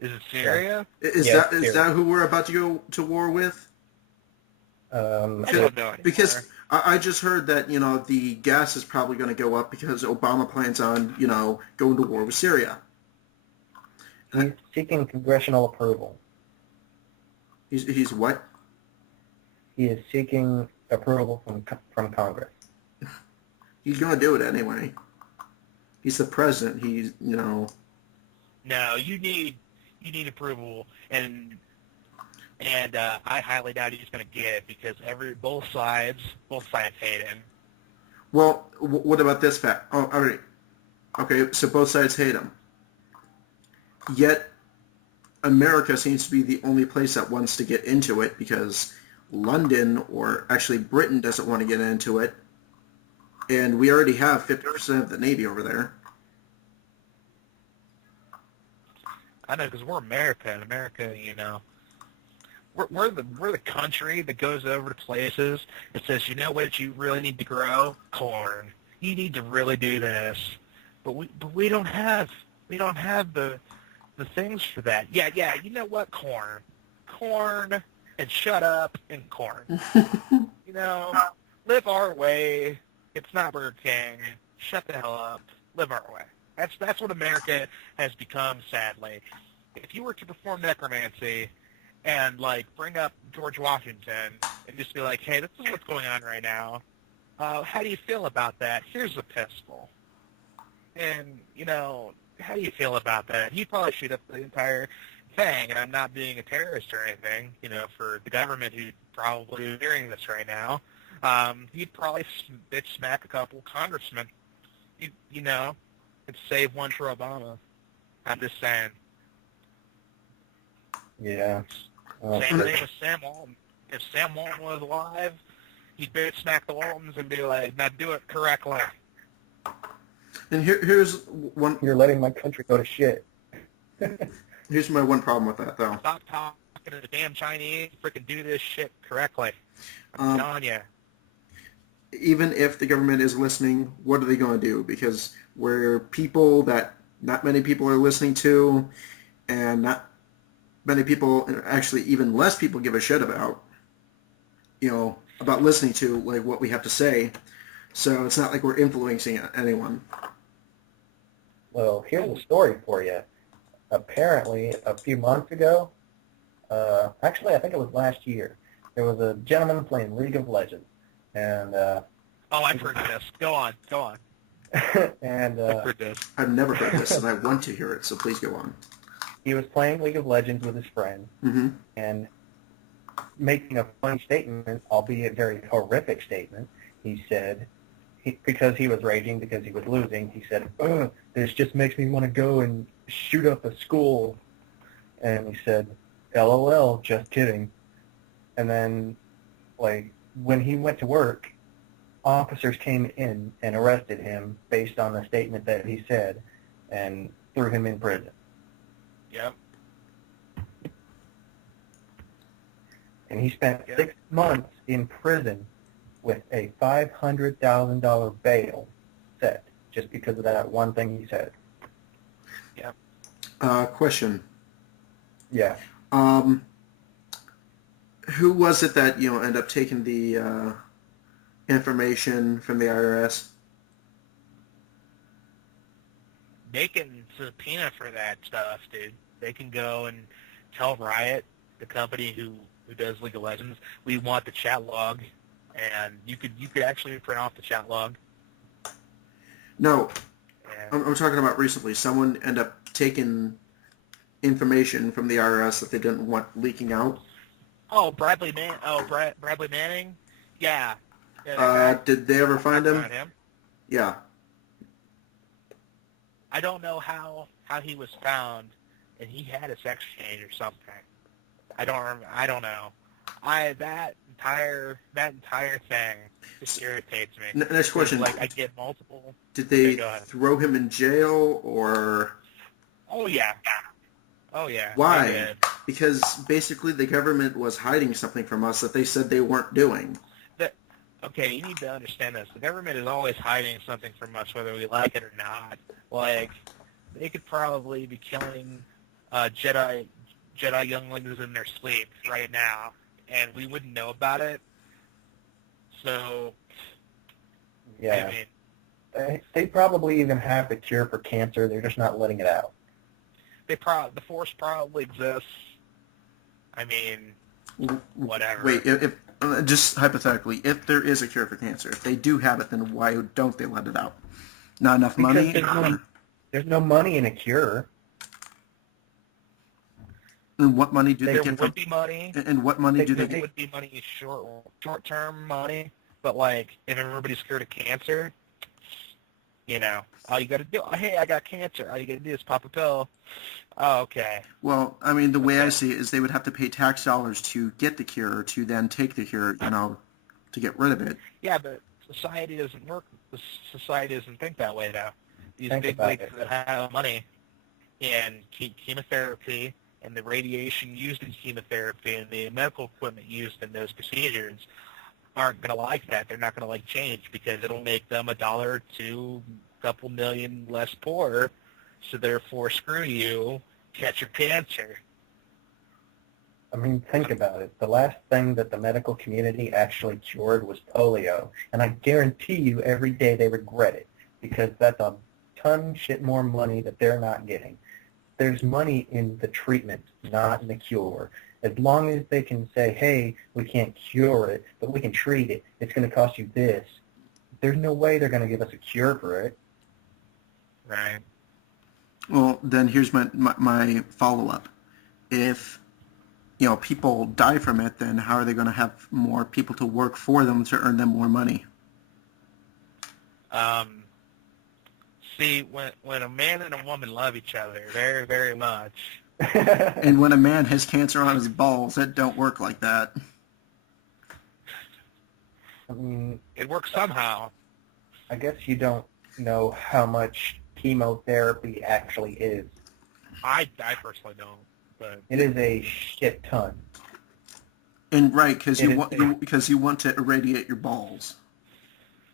Is it Syria? Is that who we're about to go to war with? I don't know anymore. Because I just heard that, the gas is probably going to go up because Obama plans on, going to war with Syria. He's seeking congressional approval. He's what? He is seeking approval from Congress. He's going to do it anyway. He's the president. He's, No, you need approval, and I highly doubt he's going to get it because both sides hate him. Well, what about this fact? Oh, all right. Okay, so both sides hate him. Yet, America seems to be the only place that wants to get into it because London, or actually Britain, doesn't want to get into it. And we already have 50% of the Navy over there. I know, because we're America, and America, we're the country that goes over to places and says, you know what, you really need to grow corn. You need to really do this, but we don't have the things for that. Yeah, you know what, corn, and shut up and corn. Live our way. It's not Burger King. Shut the hell up. Live our way. That's what America has become, sadly. If you were to perform necromancy and, bring up George Washington and just be like, hey, this is what's going on right now. How do you feel about that? Here's a pistol. And, how do you feel about that? He'd probably shoot up the entire thing, and I'm not being a terrorist or anything, for the government who's probably hearing this right now. He'd probably bitch smack a couple congressmen, and save one for Obama. I'm just saying. Yeah. Same thing with Sam Walton. If Sam Walton was alive, he'd bitch smack the Waltons and be like, now do it correctly. And here's one... You're letting my country go to shit. Here's my one problem with that, though. Stop talking to the damn Chinese. Freaking do this shit correctly. I'm telling you. Even if the government is listening, what are they going to do? Because we're people that not many people are listening to, and not many people, actually even less people, give a shit about, about listening to what we have to say. So it's not like we're influencing anyone. Well, here's a story for you. Apparently, a few months ago, actually I think it was last year, there was a gentleman playing League of Legends. And I've heard this. Go on. and I've heard this. I've never heard this, and I want to hear it. So please go on. He was playing League of Legends with his friend, and making a funny statement, albeit very horrific statement. He said, because he was raging because he was losing, he said, "Ugh, this just makes me want to go and shoot up a school." And he said, "LOL, just kidding." And then, when he went to work, officers came in and arrested him based on the statement that he said and threw him in prison. Yep. And he spent 6 months in prison with a $500,000 bail set just because of that one thing he said. Yep. Question. Yeah. Who was it that, ended up taking the information from the IRS? They can subpoena for that stuff, dude. They can go and tell Riot, the company who does League of Legends, we want the chat log, and you could actually print off the chat log. No, I'm talking about recently. Someone ended up taking information from the IRS that they didn't want leaking out. Oh, Bradley Manning? Yeah. Did they ever find him? Him? Yeah. I don't know how he was found, and he had a sex change or something. I don't know. That entire thing just irritates me. Next question. I get multiple. Did they throw him in jail or? Oh yeah. Why? Because basically the government was hiding something from us that they said they weren't doing. Okay, you need to understand this. The government is always hiding something from us, whether we like it or not. They could probably be killing Jedi younglings in their sleep right now, and we wouldn't know about it. So, yeah, I mean, they probably even have the cure for cancer. They're just not letting it out. The Force probably exists. I mean, whatever. Wait, if just hypothetically, if there is a cure for cancer, if they do have it, then why don't they let it out? Not enough money? There's no money in a cure. And what money do they get from? There would be money. And what money do they get? There would be money, short-term money, but if everybody's cured of cancer, You know, all you got to do, oh, hey, I got cancer. All you got to do is pop a pill. Oh, okay. Well, I mean, the way I Okay. see it is they would have to pay tax dollars to get the cure, to then take the cure, to get rid of it. Yeah, but society doesn't work. Society doesn't think that way, though. These Think big about wigs it. that have money and chemotherapy and the radiation used in chemotherapy and the medical equipment used in those procedures aren't going to like that. They're not going to like change because it'll make them $1 to a couple million less poor. So therefore, screw you, catch your cancer. I mean, think about it. The last thing that the medical community actually cured was polio, and I guarantee you every day they regret it because that's a ton shit more money that they're not getting. There's money in the treatment, not in the cure. As long as they can say, hey, we can't cure it, but we can treat it, it's going to cost you this, there's no way they're going to give us a cure for it. Right. Well, then here's my follow-up. If, people die from it, then how are they going to have more people to work for them to earn them more money? See, when a man and a woman love each other very, very much, And when a man has cancer on his balls, that don't work like that. I mean, it works somehow. I guess you don't know how much chemotherapy actually is. I personally don't, but It is a shit ton. And right, because It you want to irradiate your balls.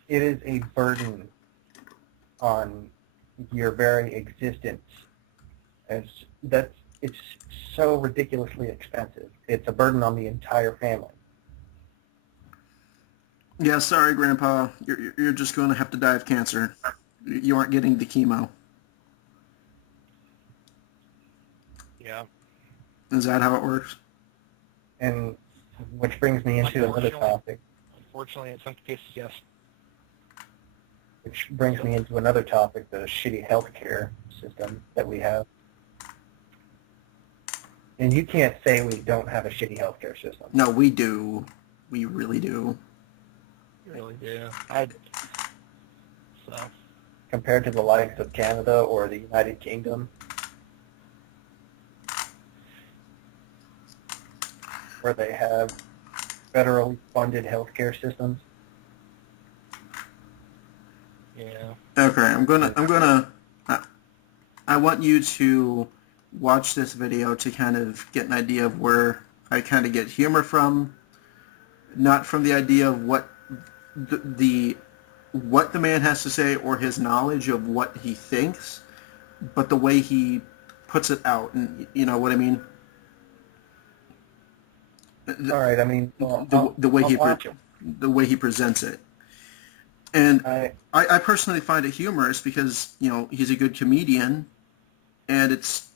It is a burden on your very existence. It's so ridiculously expensive. It's a burden on the entire family. Yeah, sorry, Grandpa. You're just going to have to die of cancer. You aren't getting the chemo. yeah. Is that how it works? And which brings me into another topic. Unfortunately, in some cases, yes. Which brings me into another topic, the shitty healthcare system that we have. And you can't say we don't have a shitty healthcare system. No, we do. We really do. You really do. So. Compared to the likes of Canada or the United Kingdom, where they have federally funded healthcare systems. Yeah. Okay, I want you to watch this video to kind of get an idea of where I kind of get humor from, not from the idea of what what the man has to say or his knowledge of what he thinks, but the way he puts it out, and you know what I mean? All right, I mean, well, The way I'll the way he presents it. And I I personally find it humorous because, he's a good comedian, and it's,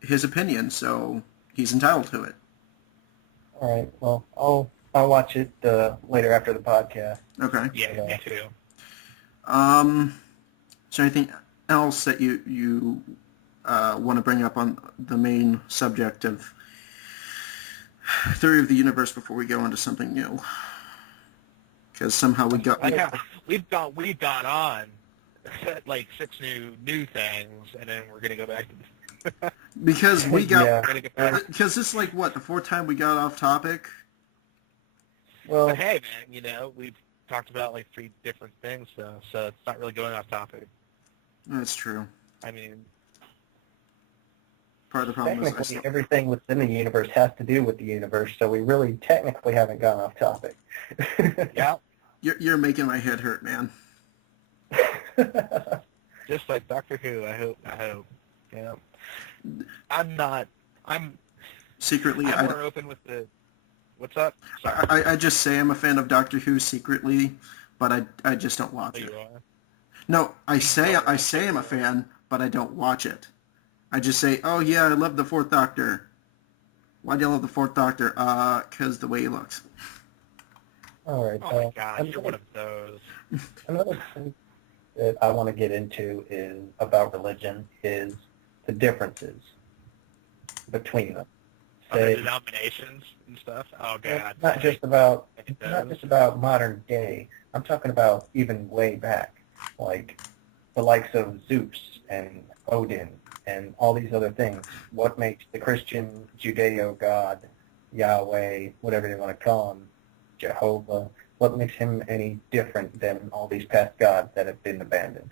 his opinion, so he's entitled to it. all right, well, I'll watch it later after the podcast. Okay. Yeah, me too. Is there anything else that you want to bring up on the main subject of theory of the universe before we go into something new? Because somehow we got... Like how we've gone on like 6 new things, and then we're gonna go back to Because we got... Yeah. we're gonna get back. Because this is like, what, the 4th time we got off topic? Well, But hey, man, we've talked about like 3 different things, so it's not really going off topic. That's true. I mean, Part of the problem is... technically, everything within the universe has to do with the universe, so we really technically haven't gone off topic. yeah, You're making my head hurt, man. just like Doctor Who. I hope. Yeah, I'm Secretly, I'm more open with the. What's up? Sorry. I just say I'm a fan of Doctor Who secretly, but I just don't watch Oh, it. you are? No, I say I'm a fan, but I don't watch it. I just say, oh yeah, I love the 4th Doctor. Why do you love the 4th Doctor? Because the way he looks. All right. Oh my God, you're one of those. Another thing that I want to get into is about religion is the differences between them. Other denominations and stuff. Oh God. Not just about modern day. I'm talking about even way back. Like the likes of Zeus and Odin and all these other things, what makes the Christian Judeo God, Yahweh, whatever they want to call him, Jehovah, what makes him any different than all these past gods that have been abandoned?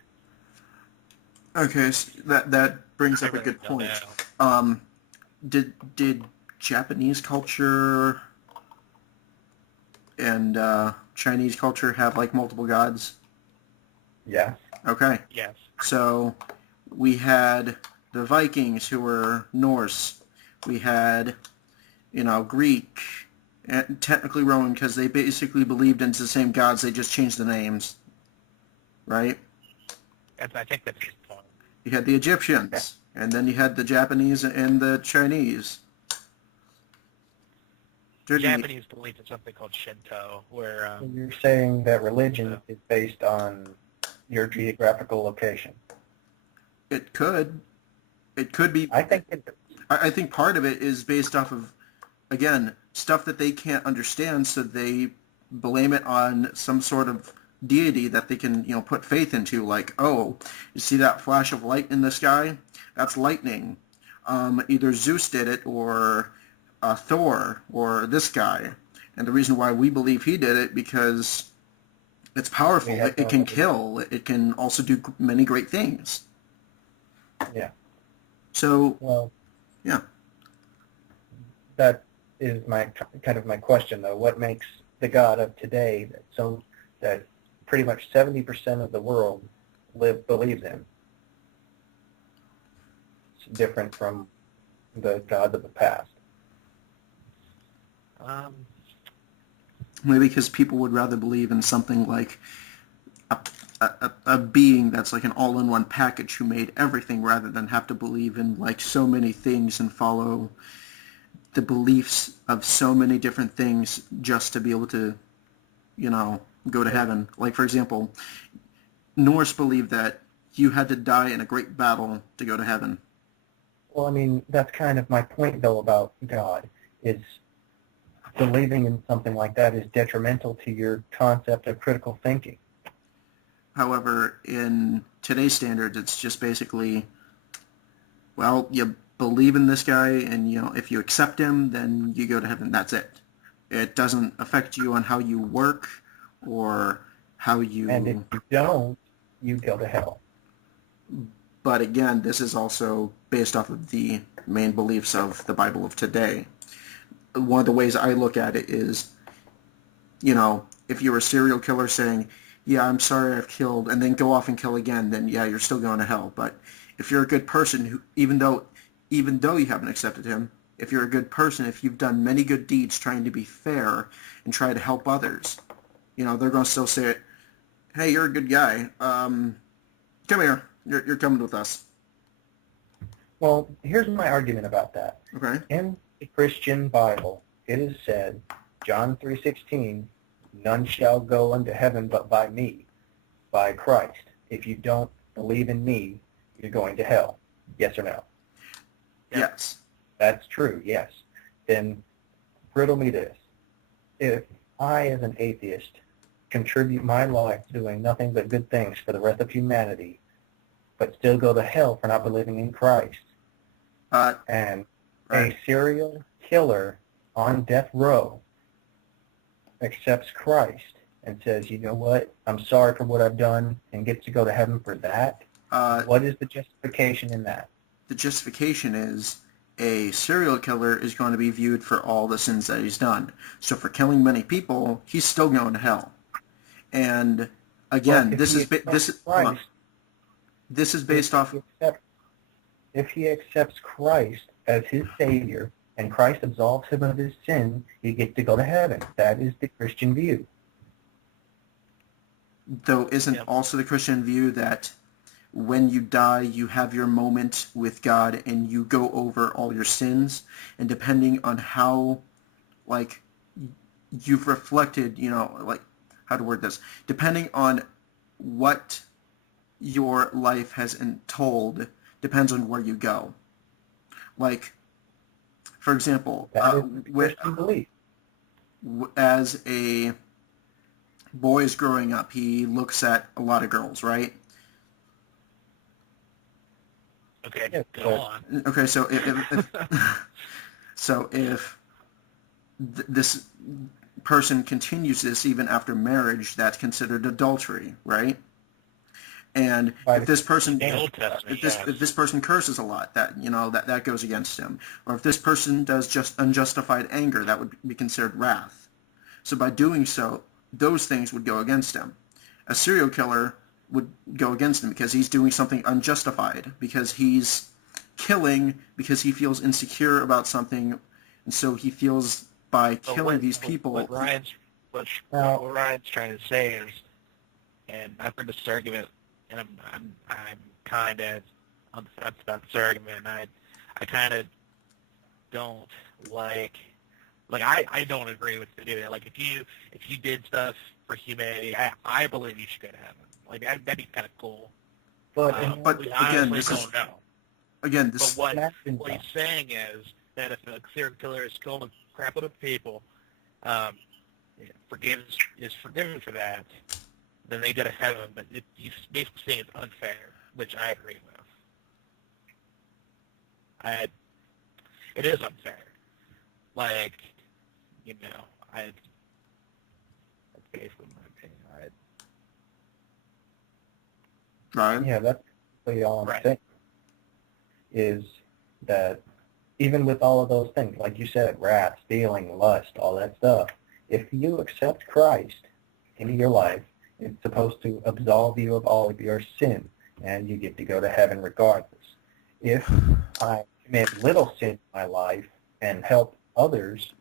Okay, so that brings I up a really good don't point. know. Did Japanese culture and Chinese culture have like multiple gods? Yeah. Okay, Yes. so we had the Vikings who were Norse. We had, Greek, and technically Roman because they basically believed in the same gods. They just changed the names, right? I think that's his point. You had the Egyptians, and then you had the Japanese and the Chinese. The Didn't you? Japanese believe in something called Shinto, where So you're saying that religion is based on your geographical location. It could. It could be. I think it, I think part of it is based off of, again, stuff that they can't understand, so they blame it on some sort of deity that they can, put faith into. Like, oh, you see that flash of light in the sky? That's lightning. Either Zeus did it, or Thor, or this guy. And the reason why we believe he did it because it's powerful. It can kill. It can also do many great things. yeah. So, Well, yeah. that is my kind of my question though. What makes the God of today that pretty much 70% of the world believes in? It's different from the God of the past. Maybe because people would rather believe in something like a being that's like an all-in-one package who made everything rather than have to believe in like so many things and follow the beliefs of so many different things just to be able to, go to heaven. Like, for example, Norse believed that you had to die in a great battle to go to heaven. Well, I mean, that's kind of my point though about God is believing in something like that is detrimental to your concept of critical thinking. However, in today's standards, it's just basically, well, you believe in this guy, and if you accept him, then you go to heaven. That's it. It doesn't affect you on how you work or how you. And if you don't, you go to hell. But again, this is also based off of the main beliefs of the Bible of today. One of the ways I look at it is, if you're a serial killer saying, yeah, I'm sorry I've killed, and then go off and kill again, then yeah, you're still going to hell. But if you're a good person, who even though you haven't accepted him, if you're a good person, if you've done many good deeds trying to be fair and try to help others, they're going to still say, hey, you're a good guy. Come here. You're coming with us. Well, here's my argument about that. Okay. In the Christian Bible, it is said, John 3:16, none shall go unto heaven but by me, by Christ. If you don't believe in me, you're going to hell. Yes or no? Yes. That's true, yes. Then riddle me this. If I, as an atheist, contribute my life doing nothing but good things for the rest of humanity, but still go to hell for not believing in Christ, and right. a serial killer on death row accepts Christ and says, you know what, I'm sorry for what I've done, and gets to go to heaven for that, what is the justification in that? The justification is a serial killer is going to be viewed for all the sins that he's done. So for killing many people, he's still going to hell. And again, this is based off. If he accepts Christ as his Savior and Christ absolves him of his sin, he gets to go to heaven. That is the Christian view. Though isn't also the Christian view that when you die, you have your moment with God and you go over all your sins, and depending on how, like, you've reflected, like, how to word this, depending on what your life has told, depends on where you go. Like, for example, as a boy is growing up, he looks at a lot of girls, right? Okay, Yeah, go but- on. Okay, so if this person continues this even after marriage, that's considered adultery, right? And By if this person, The Old Testament, if this person curses a lot, that goes against him. Or if this person does just unjustified anger, that would be considered wrath. So by doing so, those things would go against him. A serial killer would go against him because he's doing something unjustified, because he's killing because he feels insecure about something, and so he feels by But killing these people. What Ryan's trying to say is, and I've heard this argument, and I'm kind of on the fence about this argument. I kind of don't like I don't agree with the doing it. Like if you did stuff for humanity, I believe you should go to heaven. Like that'd be kind of cool. But But we again, honestly this is don't know. again But this. what he's saying is that if a serial killer is killing a crap load of people, is forgiven for that, then they go to heaven. But he's basically saying it's unfair, which I agree with. It is unfair. Like, that's basically my opinion. Ryan? yeah, that's really all I'm Right. saying is that even with all of those things, like you said, wrath, stealing, lust, all that stuff, if you accept Christ into your life, it's supposed to absolve you of all of your sin, and you get to go to heaven regardless. If I commit little sin in my life and help others,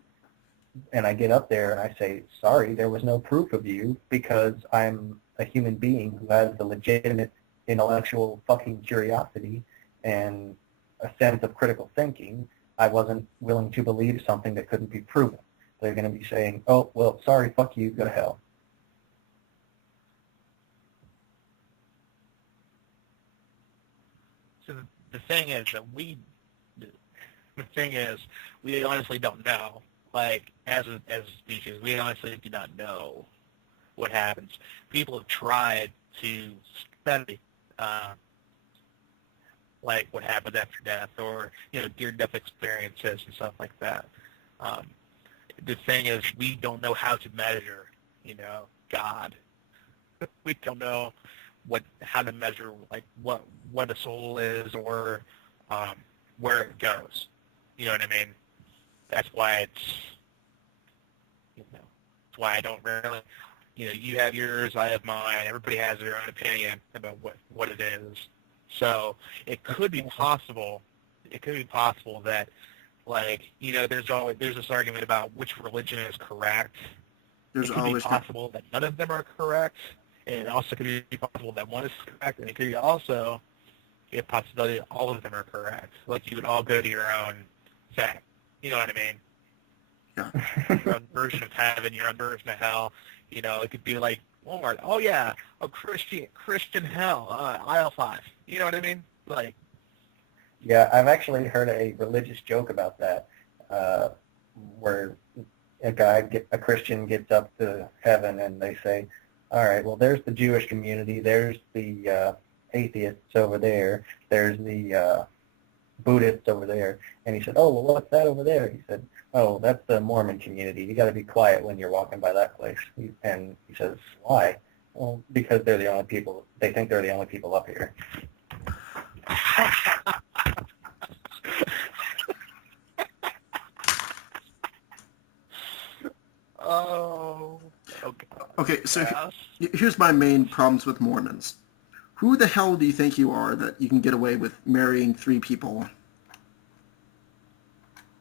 and I get up there and I say, sorry, there was no proof of you because I'm a human being who has the legitimate intellectual fucking curiosity and a sense of critical thinking, I wasn't willing to believe something that couldn't be proven. They're going to be saying, oh, well, sorry, fuck you, go to hell. So the thing is that we honestly don't know. Like as a species, we honestly do not know what happens. People have tried to study like what happens after death, or near-death experiences and stuff like that. The thing is, we don't know how to measure, God. We don't know how to measure like what a soul is, or where it goes. You know what I mean? That's why that's why I don't really. You have yours, I have mine. Everybody has their own opinion about what it is. So it could be possible. It could be possible that, there's this argument about which religion is correct. There's It could always be possible that none of them are correct, and it also could be possible that one is correct, and it could also be a possibility that all of them are correct. Like you would all go to your own thing. You know what I mean? Yeah. Your own version of heaven, your own version of hell. It could be like Walmart. Oh yeah, a Christian hell, aisle 5. You know what I mean? Like, Yeah, I've actually heard a religious joke about that, where a Christian gets up to heaven and they say, all right, well, there's the Jewish community, there's the atheists over there, there's the Buddhists over there. And he said, oh, well, what's that over there? He said, oh, that's the Mormon community. You got to be quiet when you're walking by that place. And he says, why? Well, because they're the only people, they think they're the only people up here. oh, okay. Okay, so Yes. here's my main problems with Mormons. Who the hell do you think you are that you can get away with marrying 3 people?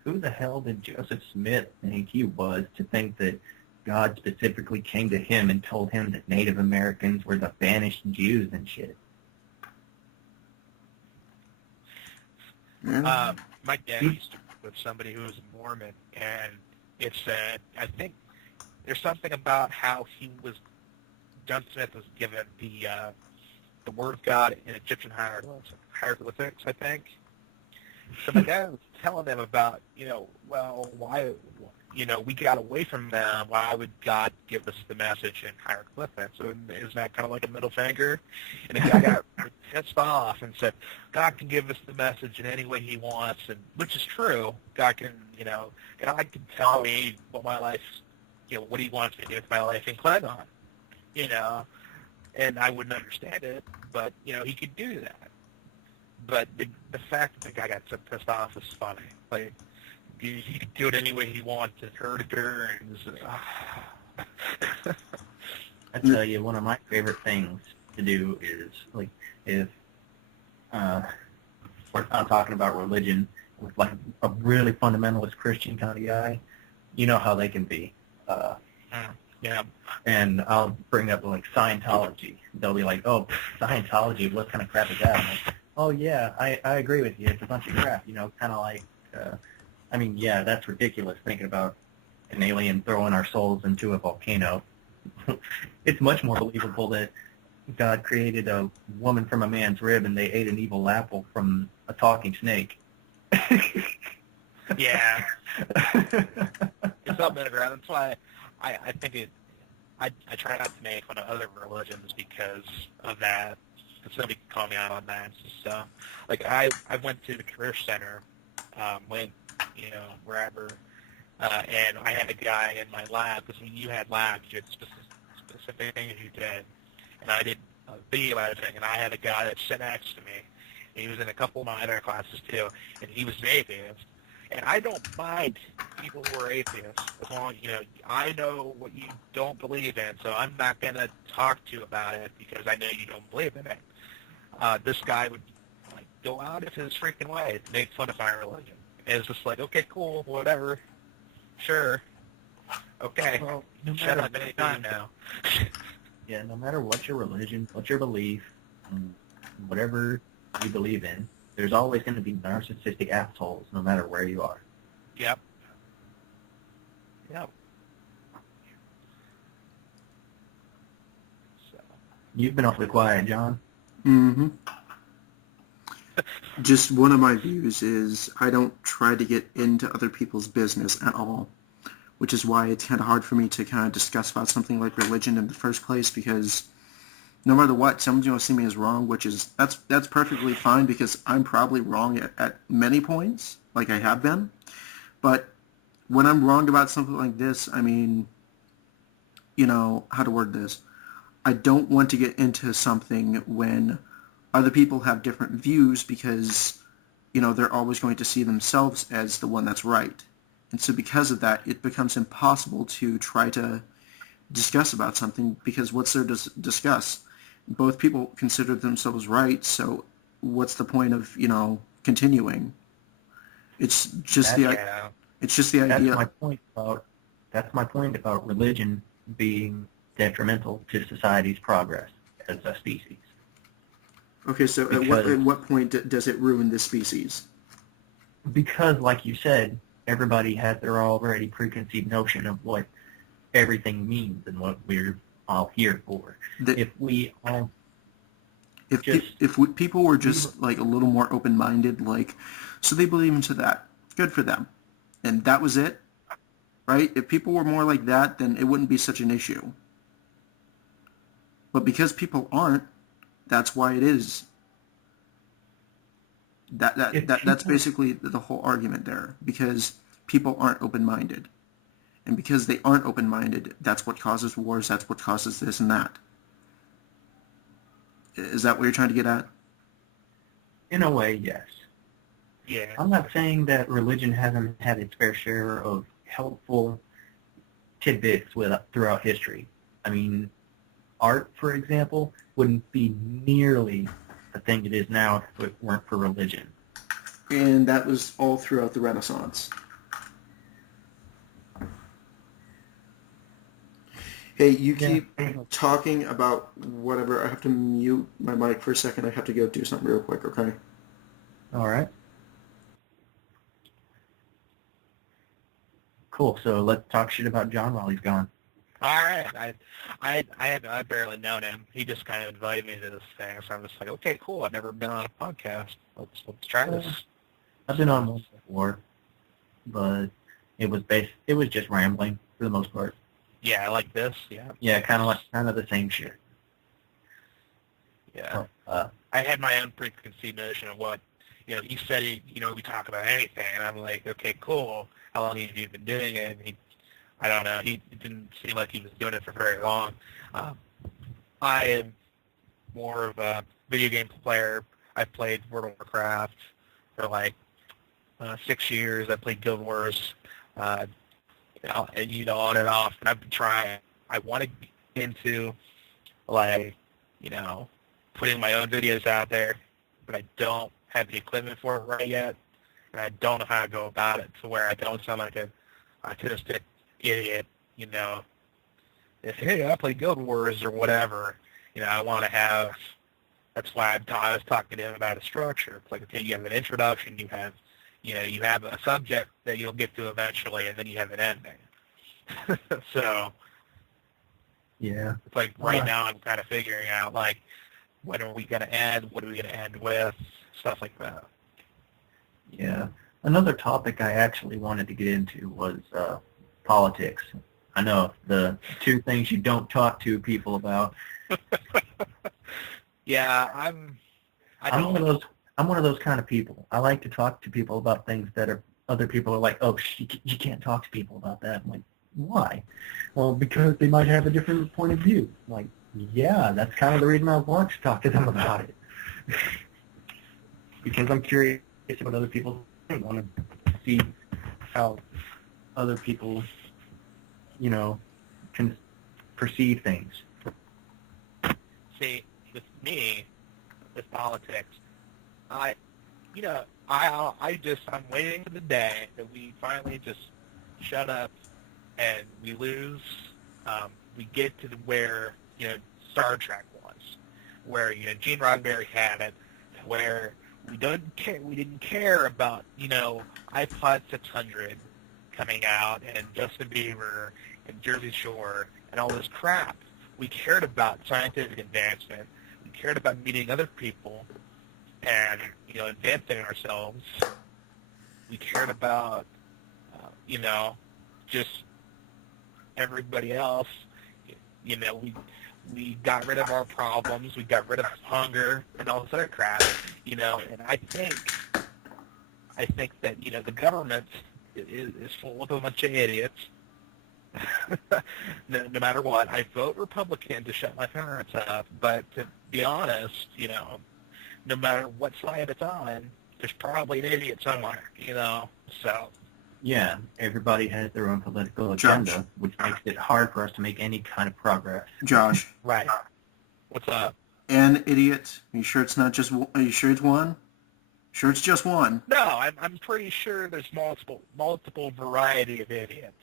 Who the hell did Joseph Smith think he was to think that God specifically came to him and told him that Native Americans were the banished Jews and shit? Yeah. My dad used to work with somebody who was a Mormon, and it said, I think there's something about how John Smith was given the Word of God in Egyptian hieroglyphics, I think. So my dad was telling them about, well, why, we got away from them. Why would God give us the message and hire equipment? So isn't that kind of like a middle finger? And the guy got pissed off and said, God can give us the message in any way he wants, and which is true. God can, God can tell me what my life, what he wants me to do with my life in Klingon, and I wouldn't understand it, but, he could do that. But the fact that the guy got so pissed off is funny. Like, he could do it any way he wanted, her to turns. I tell you, one of my favorite things to do is, like, if we're not talking about religion, with, like, a really fundamentalist Christian kind of guy, you know how they can be. Yeah. And I'll bring up, like, Scientology. They'll be like, oh, Scientology, what kind of crap is that? I'm like, oh, yeah, I agree with you. It's a bunch of crap, kind of like, yeah, that's ridiculous, thinking about an alien throwing our souls into a volcano. It's much more believable that God created a woman from a man's rib and they ate an evil apple from a talking snake. Yeah. It's up middle ground. That's why I think I try not to make fun of other religions because of that. Somebody can call me out on that. It's just, like, I went to the career center, wherever, and I had a guy in my lab, because when you had labs, you had specific things you did, and I did video editing, and I had a guy that sat next to me, and he was in a couple of my other classes too, and he was an atheist, and I don't mind people who are atheists, as long as, I know what you don't believe in, so I'm not going to talk to you about it because I know you don't believe in it. This guy would, like, go out of his freaking way to make fun of my religion. And it's just like, okay, cool, whatever, sure, okay, Well, no shut matter up anytime now. Yeah, no matter what your religion, what your belief, whatever you believe in, there's always going to be narcissistic assholes no matter where you are. Yep. So. You've been awfully quiet, John. Mm-hmm. Just one of my views is I don't try to get into other people's business at all, which is why it's kind of hard for me to kind of discuss about something like religion in the first place, because no matter what, someone's going to see me as wrong, which is, that's perfectly fine, because I'm probably wrong at many points, like I have been. But when I'm wrong about something like this, I mean, how to word this, I don't want to get into something when other people have different views, because, they're always going to see themselves as the one that's right. And so because of that, it becomes impossible to try to discuss about something, because what's there to discuss? Both people consider themselves right, so what's the point of, continuing? It's just the idea. That's my point about religion being detrimental to society's progress as a species. Okay, so at what point does it ruin this species? Because, like you said, everybody has their already preconceived notion of what everything means and what we're all here for. If people were just like a little more open-minded, like, so they believe into that, good for them, and that was it, right? If people were more like that, then it wouldn't be such an issue. But because people aren't, that's why it is. That's basically the whole argument there, because people aren't open-minded. And because they aren't open-minded, that's what causes wars, that's what causes this and that. Is that what you're trying to get at? In a way, yes. Yeah. I'm not saying that religion hasn't had its fair share of helpful tidbits throughout history. I mean, art, for example, wouldn't be nearly the thing it is now if it weren't for religion. And that was all throughout the Renaissance. Hey, you keep talking about whatever. I have to mute my mic for a second. I have to go do something real quick, okay? All right. Cool. So let's talk shit about John while he's gone. All right. I barely known him. He just kind of invited me to this thing, so I'm just like, okay, cool. I've never been on a podcast. Let's try this. I've been on one before, but it was just rambling for the most part. Yeah, like this. Yeah. Yeah, kind of the same shit. Yeah. Uh, I had my own preconceived notion of what, he said, we talk about anything. And I'm like, okay, cool. How long have you been doing it? And I don't know. He didn't seem like he was doing it for very long. I am more of a video game player. I've played World of Warcraft for like 6 years. I played Guild Wars, and on and off. And I've been trying. I want to get into like, putting my own videos out there, but I don't have the equipment for it right yet, and I don't know how to go about it to where I don't sound like an autistic idiot. If hey, I play Guild Wars or whatever, I want to have. That's why I was talking to him about a structure. It's like, okay, you have an introduction, you have a subject that you'll get to eventually, and then you have an ending. So, yeah. it's like right now I'm kind of figuring out, like, when are we going to end? What are we going to end with? Stuff like that. Yeah. Another topic I actually wanted to get into was politics. I know the two things you don't talk to people about. Yeah, I'm one of those kind of people. I like to talk to people about things that other people are like, oh, you can't talk to people about that. I'm like, why? Well, because they might have a different point of view. I'm like, yeah, that's kind of the reason I want to talk to them about it. Because I'm curious what other people think. I want to see how other people, can perceive things. See, with me, with politics, I'm waiting for the day that we finally just shut up and we lose. We get to where Star Trek was, where Gene Roddenberry had it, where we didn't care about iPod 600 coming out and Justin Bieber and Jersey Shore and all this crap. We cared about scientific advancement. We cared about meeting other people and advancing ourselves. We cared about just everybody else. We got rid of our problems. We got rid of hunger and all this other crap. And I think that the government is full of a bunch of idiots. No matter what, I vote Republican to shut my parents up. But to be honest, no matter what side it's on, there's probably an idiot somewhere. So. Yeah, everybody has their own political agenda, which makes it hard for us to make any kind of progress. Josh. Right. What's up? An idiot? Are you sure it's not just? Are you sure it's one? Sure, it's just one. No, I'm pretty sure there's multiple variety of idiots.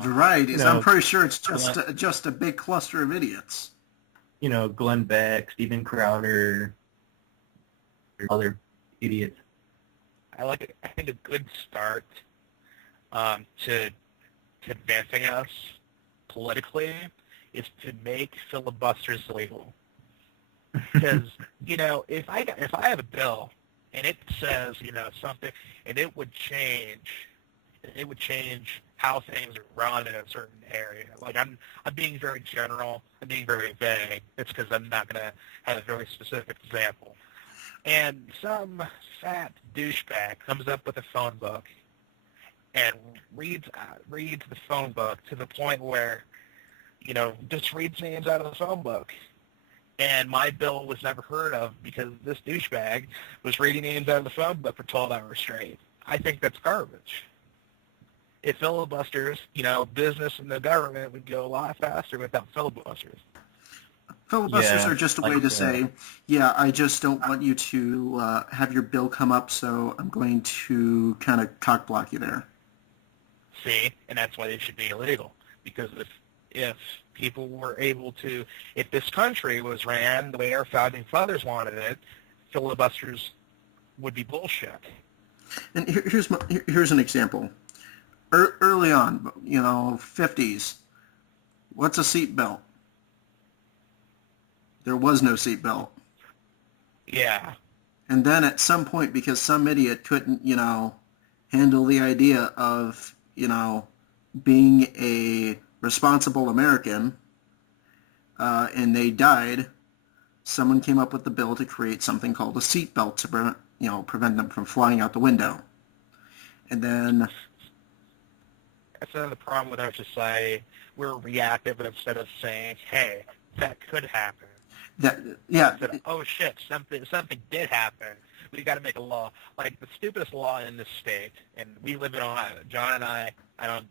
Varieties. I'm pretty sure it's just a big cluster of idiots. Glenn Beck, Steven Crowder, other idiots. I think a good start to advancing us politically is to make filibusters illegal. Because if I have a bill and it says something, and it would change how things are run in a certain area. Like I'm being very general. I'm being very vague. It's because I'm not going to have a very specific example. And some fat douchebag comes up with a phone book and reads the phone book to the point where, just reads names out of the phone book. And my bill was never heard of because this douchebag was reading names out of the phone book for 12 hours straight. I think that's garbage. If filibusters, business and the government would go a lot faster without filibusters. Filibusters are just a way to say, yeah, I just don't want you to have your bill come up, so I'm going to kind of cock block you there. See, and that's why they should be illegal. Because if people were able to, if this country was ran the way our founding fathers wanted it, filibusters would be bullshit. And here's an example. Early on, 50s, what's a seatbelt? There was no seatbelt. Yeah. And then at some point, because some idiot couldn't, handle the idea of, being a responsible American, and they died, someone came up with the bill to create something called a seatbelt to prevent them from flying out the window. And then That's another problem with our society. We're reactive instead of saying, "Hey, that could happen." Instead of, "Oh shit, something did happen. We got to make a law." Like the stupidest law in this state, and we live in Ohio. John and I don't.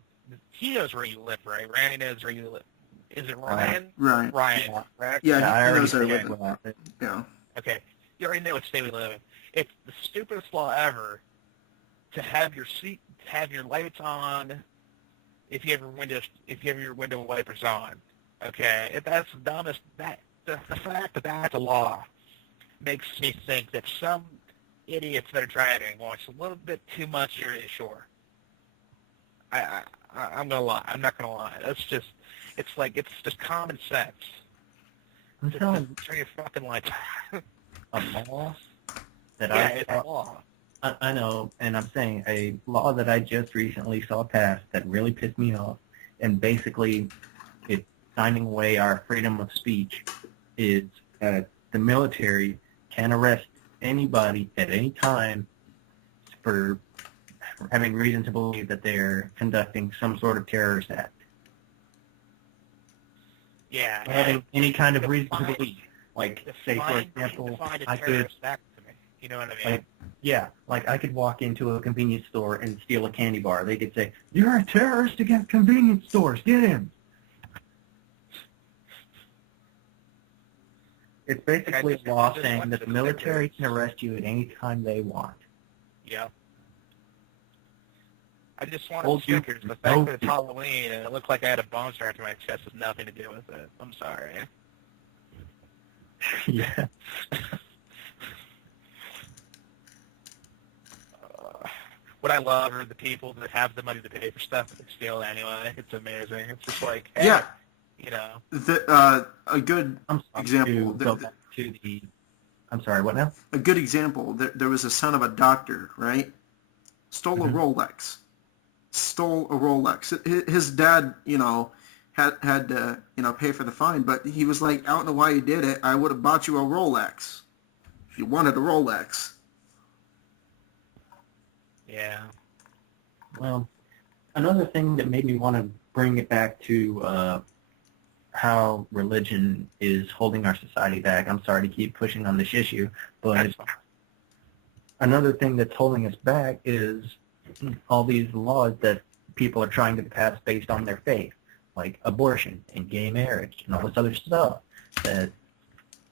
He knows where you live, right? Randy knows where you live. Is it Ryan? Ryan. Ryan, correct? Yeah, I he already knows I live said in. that. Yeah. Okay, you already know what state we live in. It's the stupidest law ever to have your lights on if you have your window wipers on. Okay, that's the dumbest. The fact that that's a law makes me think that some idiots that are driving watch a little bit too much Jersey Shore. I'm gonna lie. I'm not gonna lie. It's just common sense. I'm Just telling you, turn your fucking lights on. a law that Yeah, it's a I law. I know, and I'm saying a law that I just recently saw passed that really pissed me off, and basically it's signing away our freedom of speech, is the military can arrest anybody at any time for having reason to believe that they're conducting some sort of terrorist act. Yeah. Having any kind of reason to Define- believe. Like, say, for example, define a I could... terrorist act to me. You know what I mean? Like I could walk into a convenience store and steal a candy bar. They could say, "You're a terrorist against convenience stores. Get him." It's basically a law saying that the military can arrest you at any time they want. Yeah. I just wanted Told you. stickers. The fact that it's Halloween and it looked like I had a bone strapped to my chest has nothing to do with it. I'm sorry. Yeah. What I love are the people that have the money to pay for stuff that they steal anyway. It's amazing. It's just like, hey, Yeah. you know. A good I'm sorry example. to go back to the... I'm sorry, what now? A good example. There was a son of a doctor, right? Stole a Rolex. His dad, had to, pay for the fine, but he was like, I don't know why you did it. I would have bought you a Rolex. If you wanted a Rolex. Yeah. Well, another thing that made me want to bring it back to how religion is holding our society back. I'm sorry to keep pushing on this issue, but another thing that's holding us back is all these laws that people are trying to pass based on their faith, like abortion and gay marriage and all this other stuff that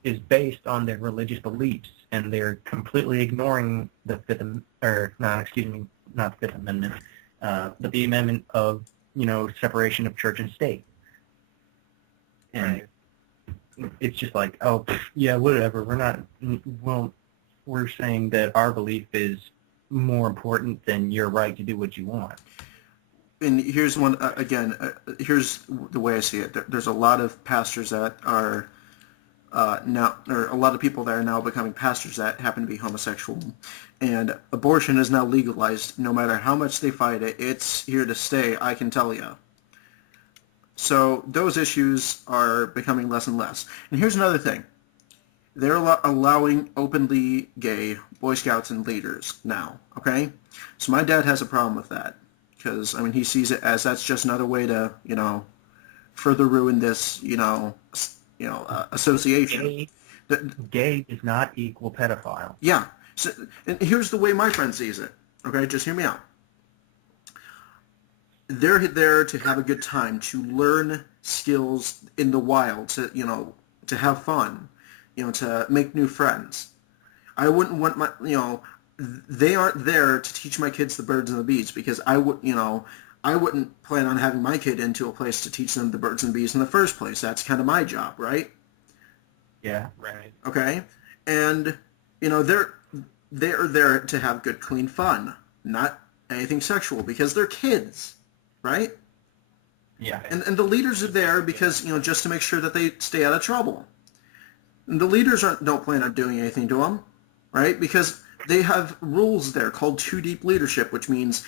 is based on their religious beliefs, and they're completely ignoring the not the Fifth Amendment, but the amendment of, separation of church and state. And it's just like, oh, yeah, whatever. We're saying that our belief is more important than your right to do what you want. And here's one, here's the way I see it. There's a lot of pastors that are now, or a lot of people that are now becoming pastors that happen to be homosexual. And abortion is now legalized. No matter how much they fight it, it's here to stay, I can tell you. So those issues are becoming less and less. And here's another thing. They're allowing openly gay Boy Scouts and leaders now, okay? So my dad has a problem with that because, he sees it as that's just another way to, further ruin this, association. Gay does not equal pedophile. Yeah. So, and here's the way my friend sees it, okay? Just hear me out. They're there to have a good time, to learn skills in the wild, to have fun, to make new friends. I wouldn't want my, they aren't there to teach my kids the birds and the bees because I wouldn't plan on having my kid into a place to teach them the birds and bees in the first place. That's kind of my job, right? Yeah. Right. Okay? And, they're there to have good, clean fun, not anything sexual because they're kids, right? Yeah. And the leaders are there because, just to make sure that they stay out of trouble. And the leaders don't plan on doing anything to them. right? Because they have rules there called two deep leadership, which means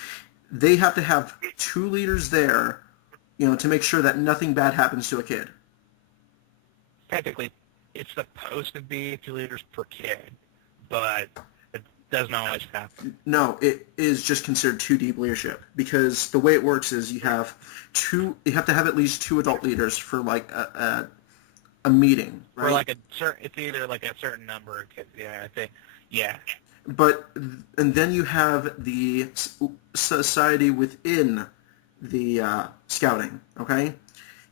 they have to have two leaders there, to make sure that nothing bad happens to a kid. Technically, it's supposed to be 2 leaders per kid, but it doesn't always happen. No, it is just considered two deep leadership because the way it works is you have to have at least 2 adult leaders for like a meeting, right? For like it's either like a certain number of kids. Yeah, I think. Yeah. And then you have the society within the scouting, okay?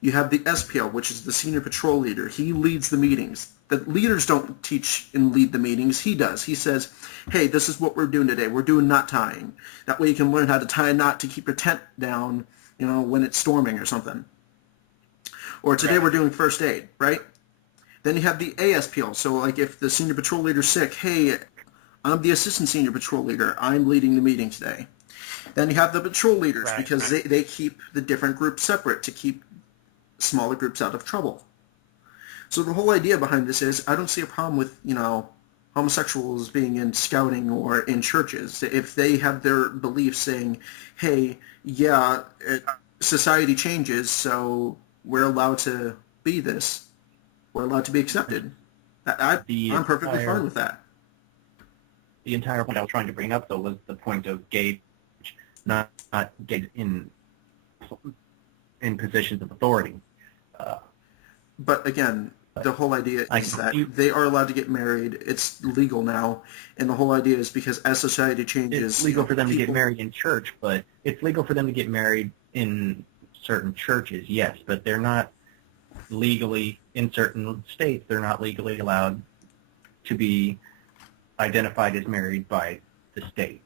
You have the SPL, which is the senior patrol leader. He leads the meetings. The leaders don't teach and lead the meetings. He does. He says, hey, this is what we're doing today. We're doing knot tying. That way you can learn how to tie a knot to keep your tent down, when it's storming or something. Or today we're doing first aid, right? Then you have the ASPL. So like if the senior patrol leader's sick, hey, I'm the assistant senior patrol leader. I'm leading the meeting today. Then you have the patrol leaders because they keep the different groups separate to keep smaller groups out of trouble. So the whole idea behind this is I don't see a problem with, homosexuals being in scouting or in churches. If they have their beliefs saying, hey, society changes, so we're allowed to be this. We're allowed to be accepted. I'm perfectly fine with that. The entire point I was trying to bring up, though, was the point of gay, not gay in positions of authority. But again, the whole idea is that they are allowed to get married. It's legal now, and the whole idea is because as society changes, it's legal for them to get married in church, but it's legal for them to get married in certain churches, yes, but they're not legally, in certain states, they're not legally allowed to be identified as married by the state.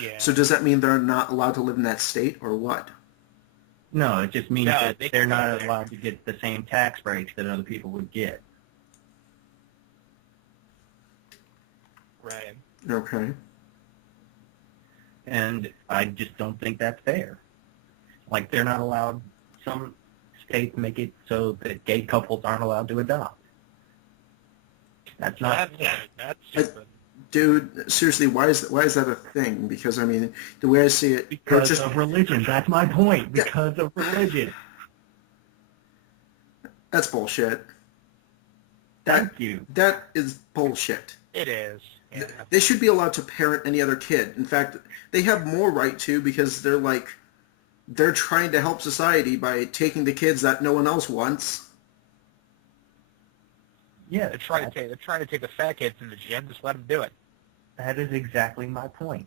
Yeah. So does that mean they're not allowed to live in that state, or what? No, it just means that they're not allowed to get the same tax breaks that other people would get. Right. Okay. And I just don't think that's fair. Like, they're not allowed, some states make it so that gay couples aren't allowed to adopt. That's not fair. That's stupid. Dude, seriously, why is that a thing? Because, I mean, the way I see it... Because of religion. That's my point. Because of religion. That's bullshit. Thank you. That is bullshit. It is. Yeah. They should be allowed to parent any other kid. In fact, they have more right to because they're trying to help society by taking the kids that no one else wants. Yeah, they're trying to take the fat kids in the gym. Just let them do it. That is exactly my point.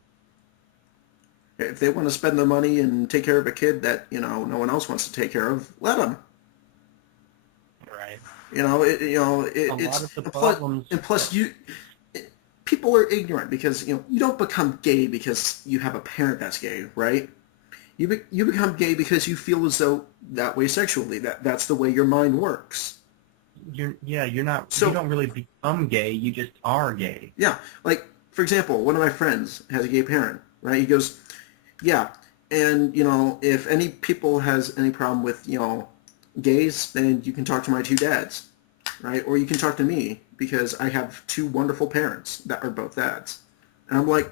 If they want to spend their money and take care of a kid that no one else wants to take care of, let them. Right. It's and plus people are ignorant because you don't become gay because you have a parent that's gay, right? You become gay because you feel as though that way sexually. That's the way your mind works. You don't really become gay, you just are gay. Yeah, like, for example, one of my friends has a gay parent, right? He goes, yeah, and, if any people has any problem with, gays, then you can talk to my 2 dads, right? Or you can talk to me, because I have 2 wonderful parents that are both dads. And I'm like,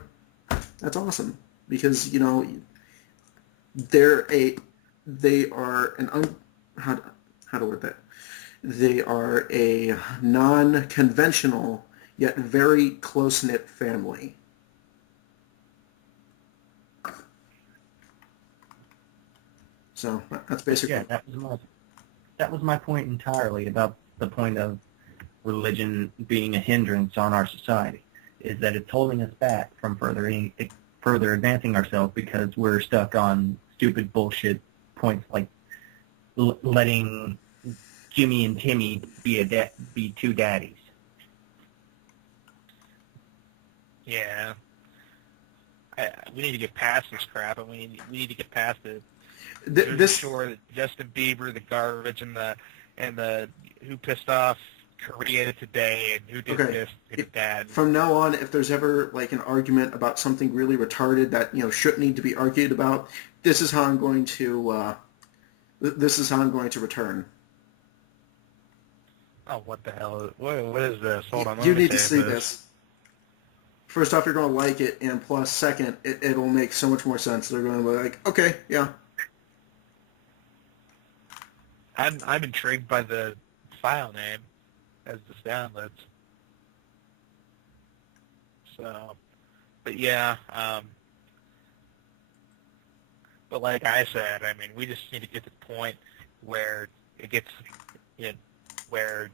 that's awesome, because, they are how to word that? They are a non-conventional yet very close-knit family. So that's basically... Yeah, that was my point entirely about the point of religion being a hindrance on our society, is that it's holding us back from further advancing ourselves because we're stuck on stupid bullshit points like letting Jimmy and Timmy be 2 daddies. Yeah. We need to get past this crap, and we need to get past it. Sure that Justin Bieber, the garbage, and the who pissed off Korea today, and who did this to his dad. From now on, if there's ever an argument about something really retarded that shouldn't need to be argued about, this is how I'm going to return. Oh, what the hell? What is this? Hold on, You let me need to save see this. this. First off, you're going to like it, and plus, second, it'll make so much more sense. They're going to be like, okay, yeah. I'm intrigued by the file name as this downloads. So, but yeah, but like I said, I mean, we just need to get to the point where it gets, you know, where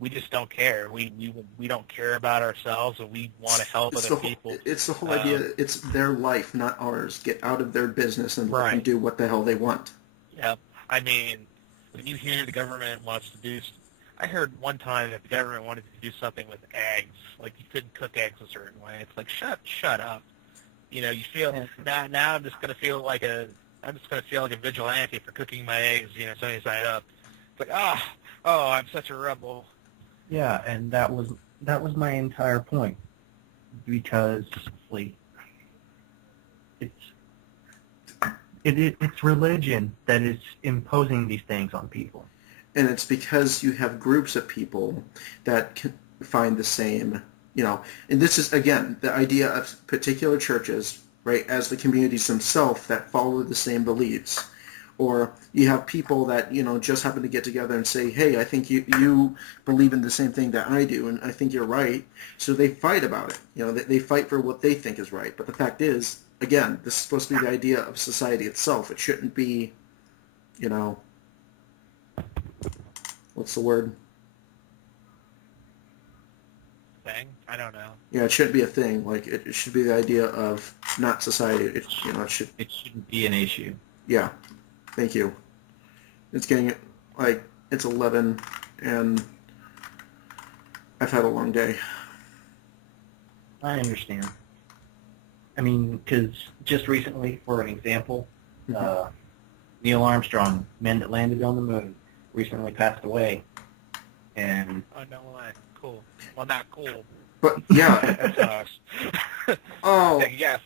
we just don't care. We don't care about ourselves, and we want to help It's other the whole, people. it's the whole idea. It's their life, not ours. Get out of their business and let them Right. do what the hell they want. Yep. I mean, when you hear the government wants to do, I heard one time that the government wanted to do something with eggs, like you couldn't cook eggs a certain way. It's like shut up. You know, you feel now. I'm just gonna feel like a vigilante for cooking my eggs. You know, sunny side up. It's like I'm such a rebel. Yeah, and that was my entire point, because like it's religion that is imposing these things on people. And it's because you have groups of people that can find the same, and this is, again, the idea of particular churches, right, as the communities themselves that follow the same beliefs. Or you have people that, just happen to get together and say, hey, I think you believe in the same thing that I do, and I think you're right. So they fight about it. They fight for what they think is right. But the fact is, again, this is supposed to be the idea of society itself. It shouldn't be, what's the word? Thing? I don't know. Yeah, it shouldn't be a thing. Like, it should be the idea of not society. It should. It shouldn't be an issue. Yeah. Thank you. It's getting, it's 11, and I've had a long day. I understand. I mean, because just recently, for an example, Neil Armstrong, men that landed on the moon, recently passed away. And Oh, no way. Cool. Well, not cool. But, yeah. That sucks. Oh. Yeah,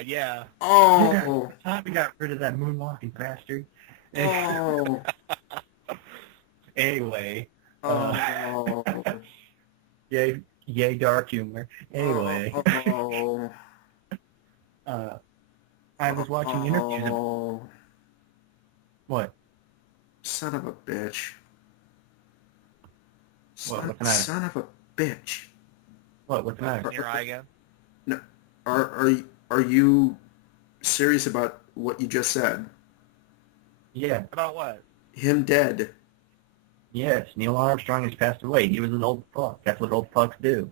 yeah. Oh. We got rid of that moonwalking bastard. Oh. Anyway. Oh. Yay, dark humor. Anyway. Oh. I was watching interviews. What? Son of a bitch. What's the matter? Son of a bitch. What's the matter? In your eye again? No. Are you serious about what you just said? Yeah. About what? Him dead. Yes, Neil Armstrong has passed away. He was an old fuck. That's what old fucks do.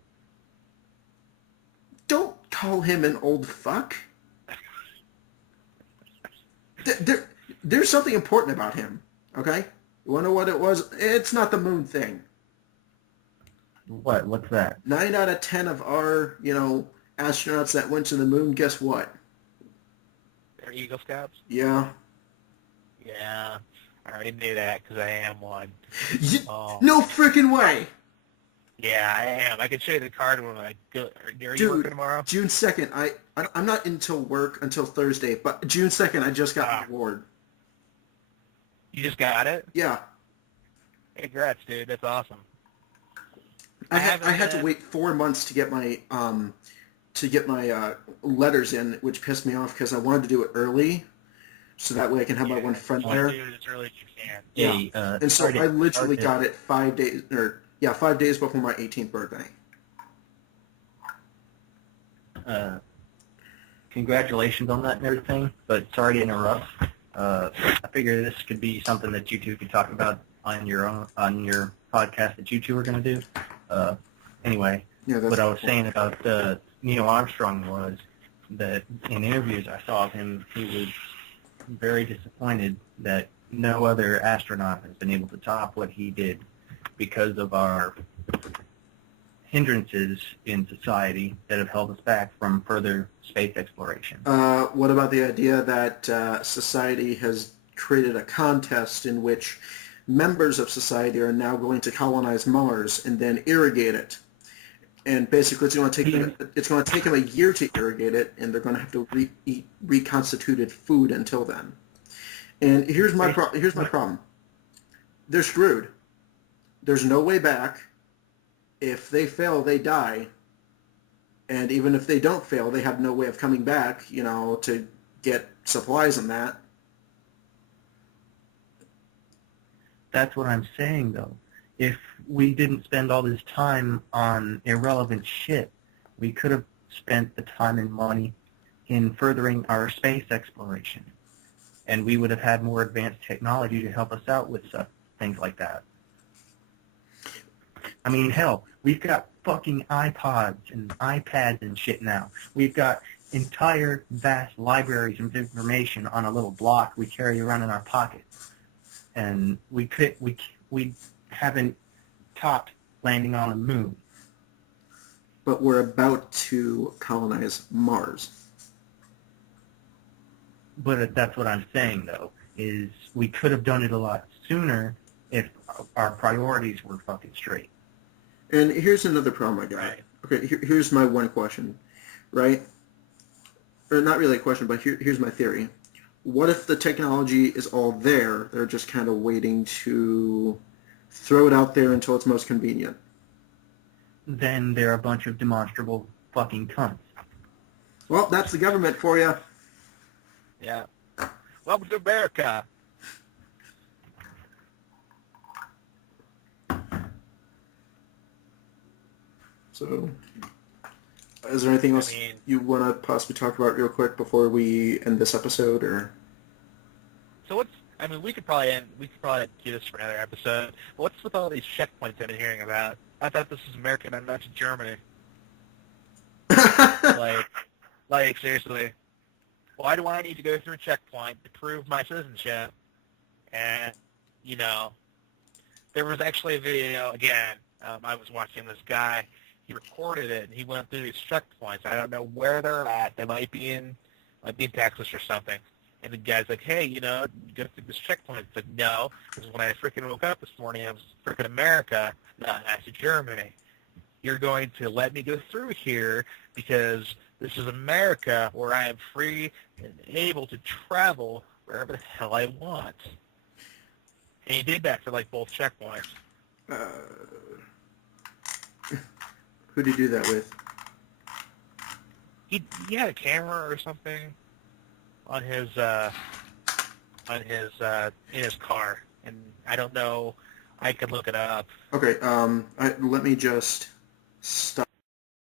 Don't call him an old fuck. There's something important about him, okay? You want to know what it was? It's not the moon thing. What? What's that? 9 out of 10 of our, astronauts that went to the moon, guess what? They're Eagle Scouts? Yeah. Yeah. I already knew that because I am one. No freaking way! Yeah, I am. I can show you the card when I go. Are you working tomorrow? June 2nd. I'm not until work until Thursday, but June 2nd I just got my award. You just got it? Yeah. Hey, congrats, dude. That's awesome. I had to wait 4 months to get my letters in, which pissed me off because I wanted to do it early, so that way I can have my one friend there. Do it as early as you can. Yeah. And so I literally got it 5 days, 5 days before my 18th birthday. Congratulations on that and everything, but sorry to interrupt. I figure this could be something that you two could talk about on your podcast that you two are going to do. Anyway, what I was saying about Neil Armstrong was that in interviews I saw of him, he was very disappointed that no other astronaut has been able to top what he did because of our hindrances in society that have held us back from further space exploration. What about the idea that society has created a contest in which members of society are now going to colonize Mars and then irrigate it? And basically, it's going to take them a year to irrigate it, and they're going to have to eat reconstituted food until then. And here's my problem. They're screwed. there's no way back. If they fail, they die. And even if they don't fail, they have no way of coming back, to get supplies and that. That's what I'm saying, though. If we didn't spend all this time on irrelevant shit, we could have spent the time and money in furthering our space exploration. And we would have had more advanced technology to help us out with things like that. I mean, hell, we've got fucking iPods and iPads and shit now. We've got entire vast libraries of information on a little block we carry around in our pockets. And we haven't topped landing on the moon. But we're about to colonize Mars. But that's what I'm saying, though, is we could have done it a lot sooner if our priorities were fucking straight. And here's another problem I got. Right. Okay, here's my one question, right? Or not really a question, but here's my theory. What if the technology is all there? They're just kind of waiting to throw it out there until it's most convenient. Then they're a bunch of demonstrable fucking cunts. Well, that's the government for you. Yeah. Welcome to America. So, is there anything else I mean, you want to possibly talk about real quick before we end this episode, or? So we could probably do this for another episode. But what's with all these checkpoints I've been hearing about? I thought this was America and not Germany. like seriously, why do I need to go through a checkpoint to prove my citizenship? And there was actually a video again. I was watching this guy. He recorded it and he went through these checkpoints. I don't know where they're at. They might be in Texas or something. And the guy's like, hey, go through this checkpoint. It's like, no, because when I freaking woke up this morning, I was freaking America, not Nazi Germany. You're going to let me go through here because this is America where I am free and able to travel wherever the hell I want. And he did that for both checkpoints. Who did he do that with? He had a camera or something on his in his car, and I don't know. I could look it up. Okay. Let me just stop.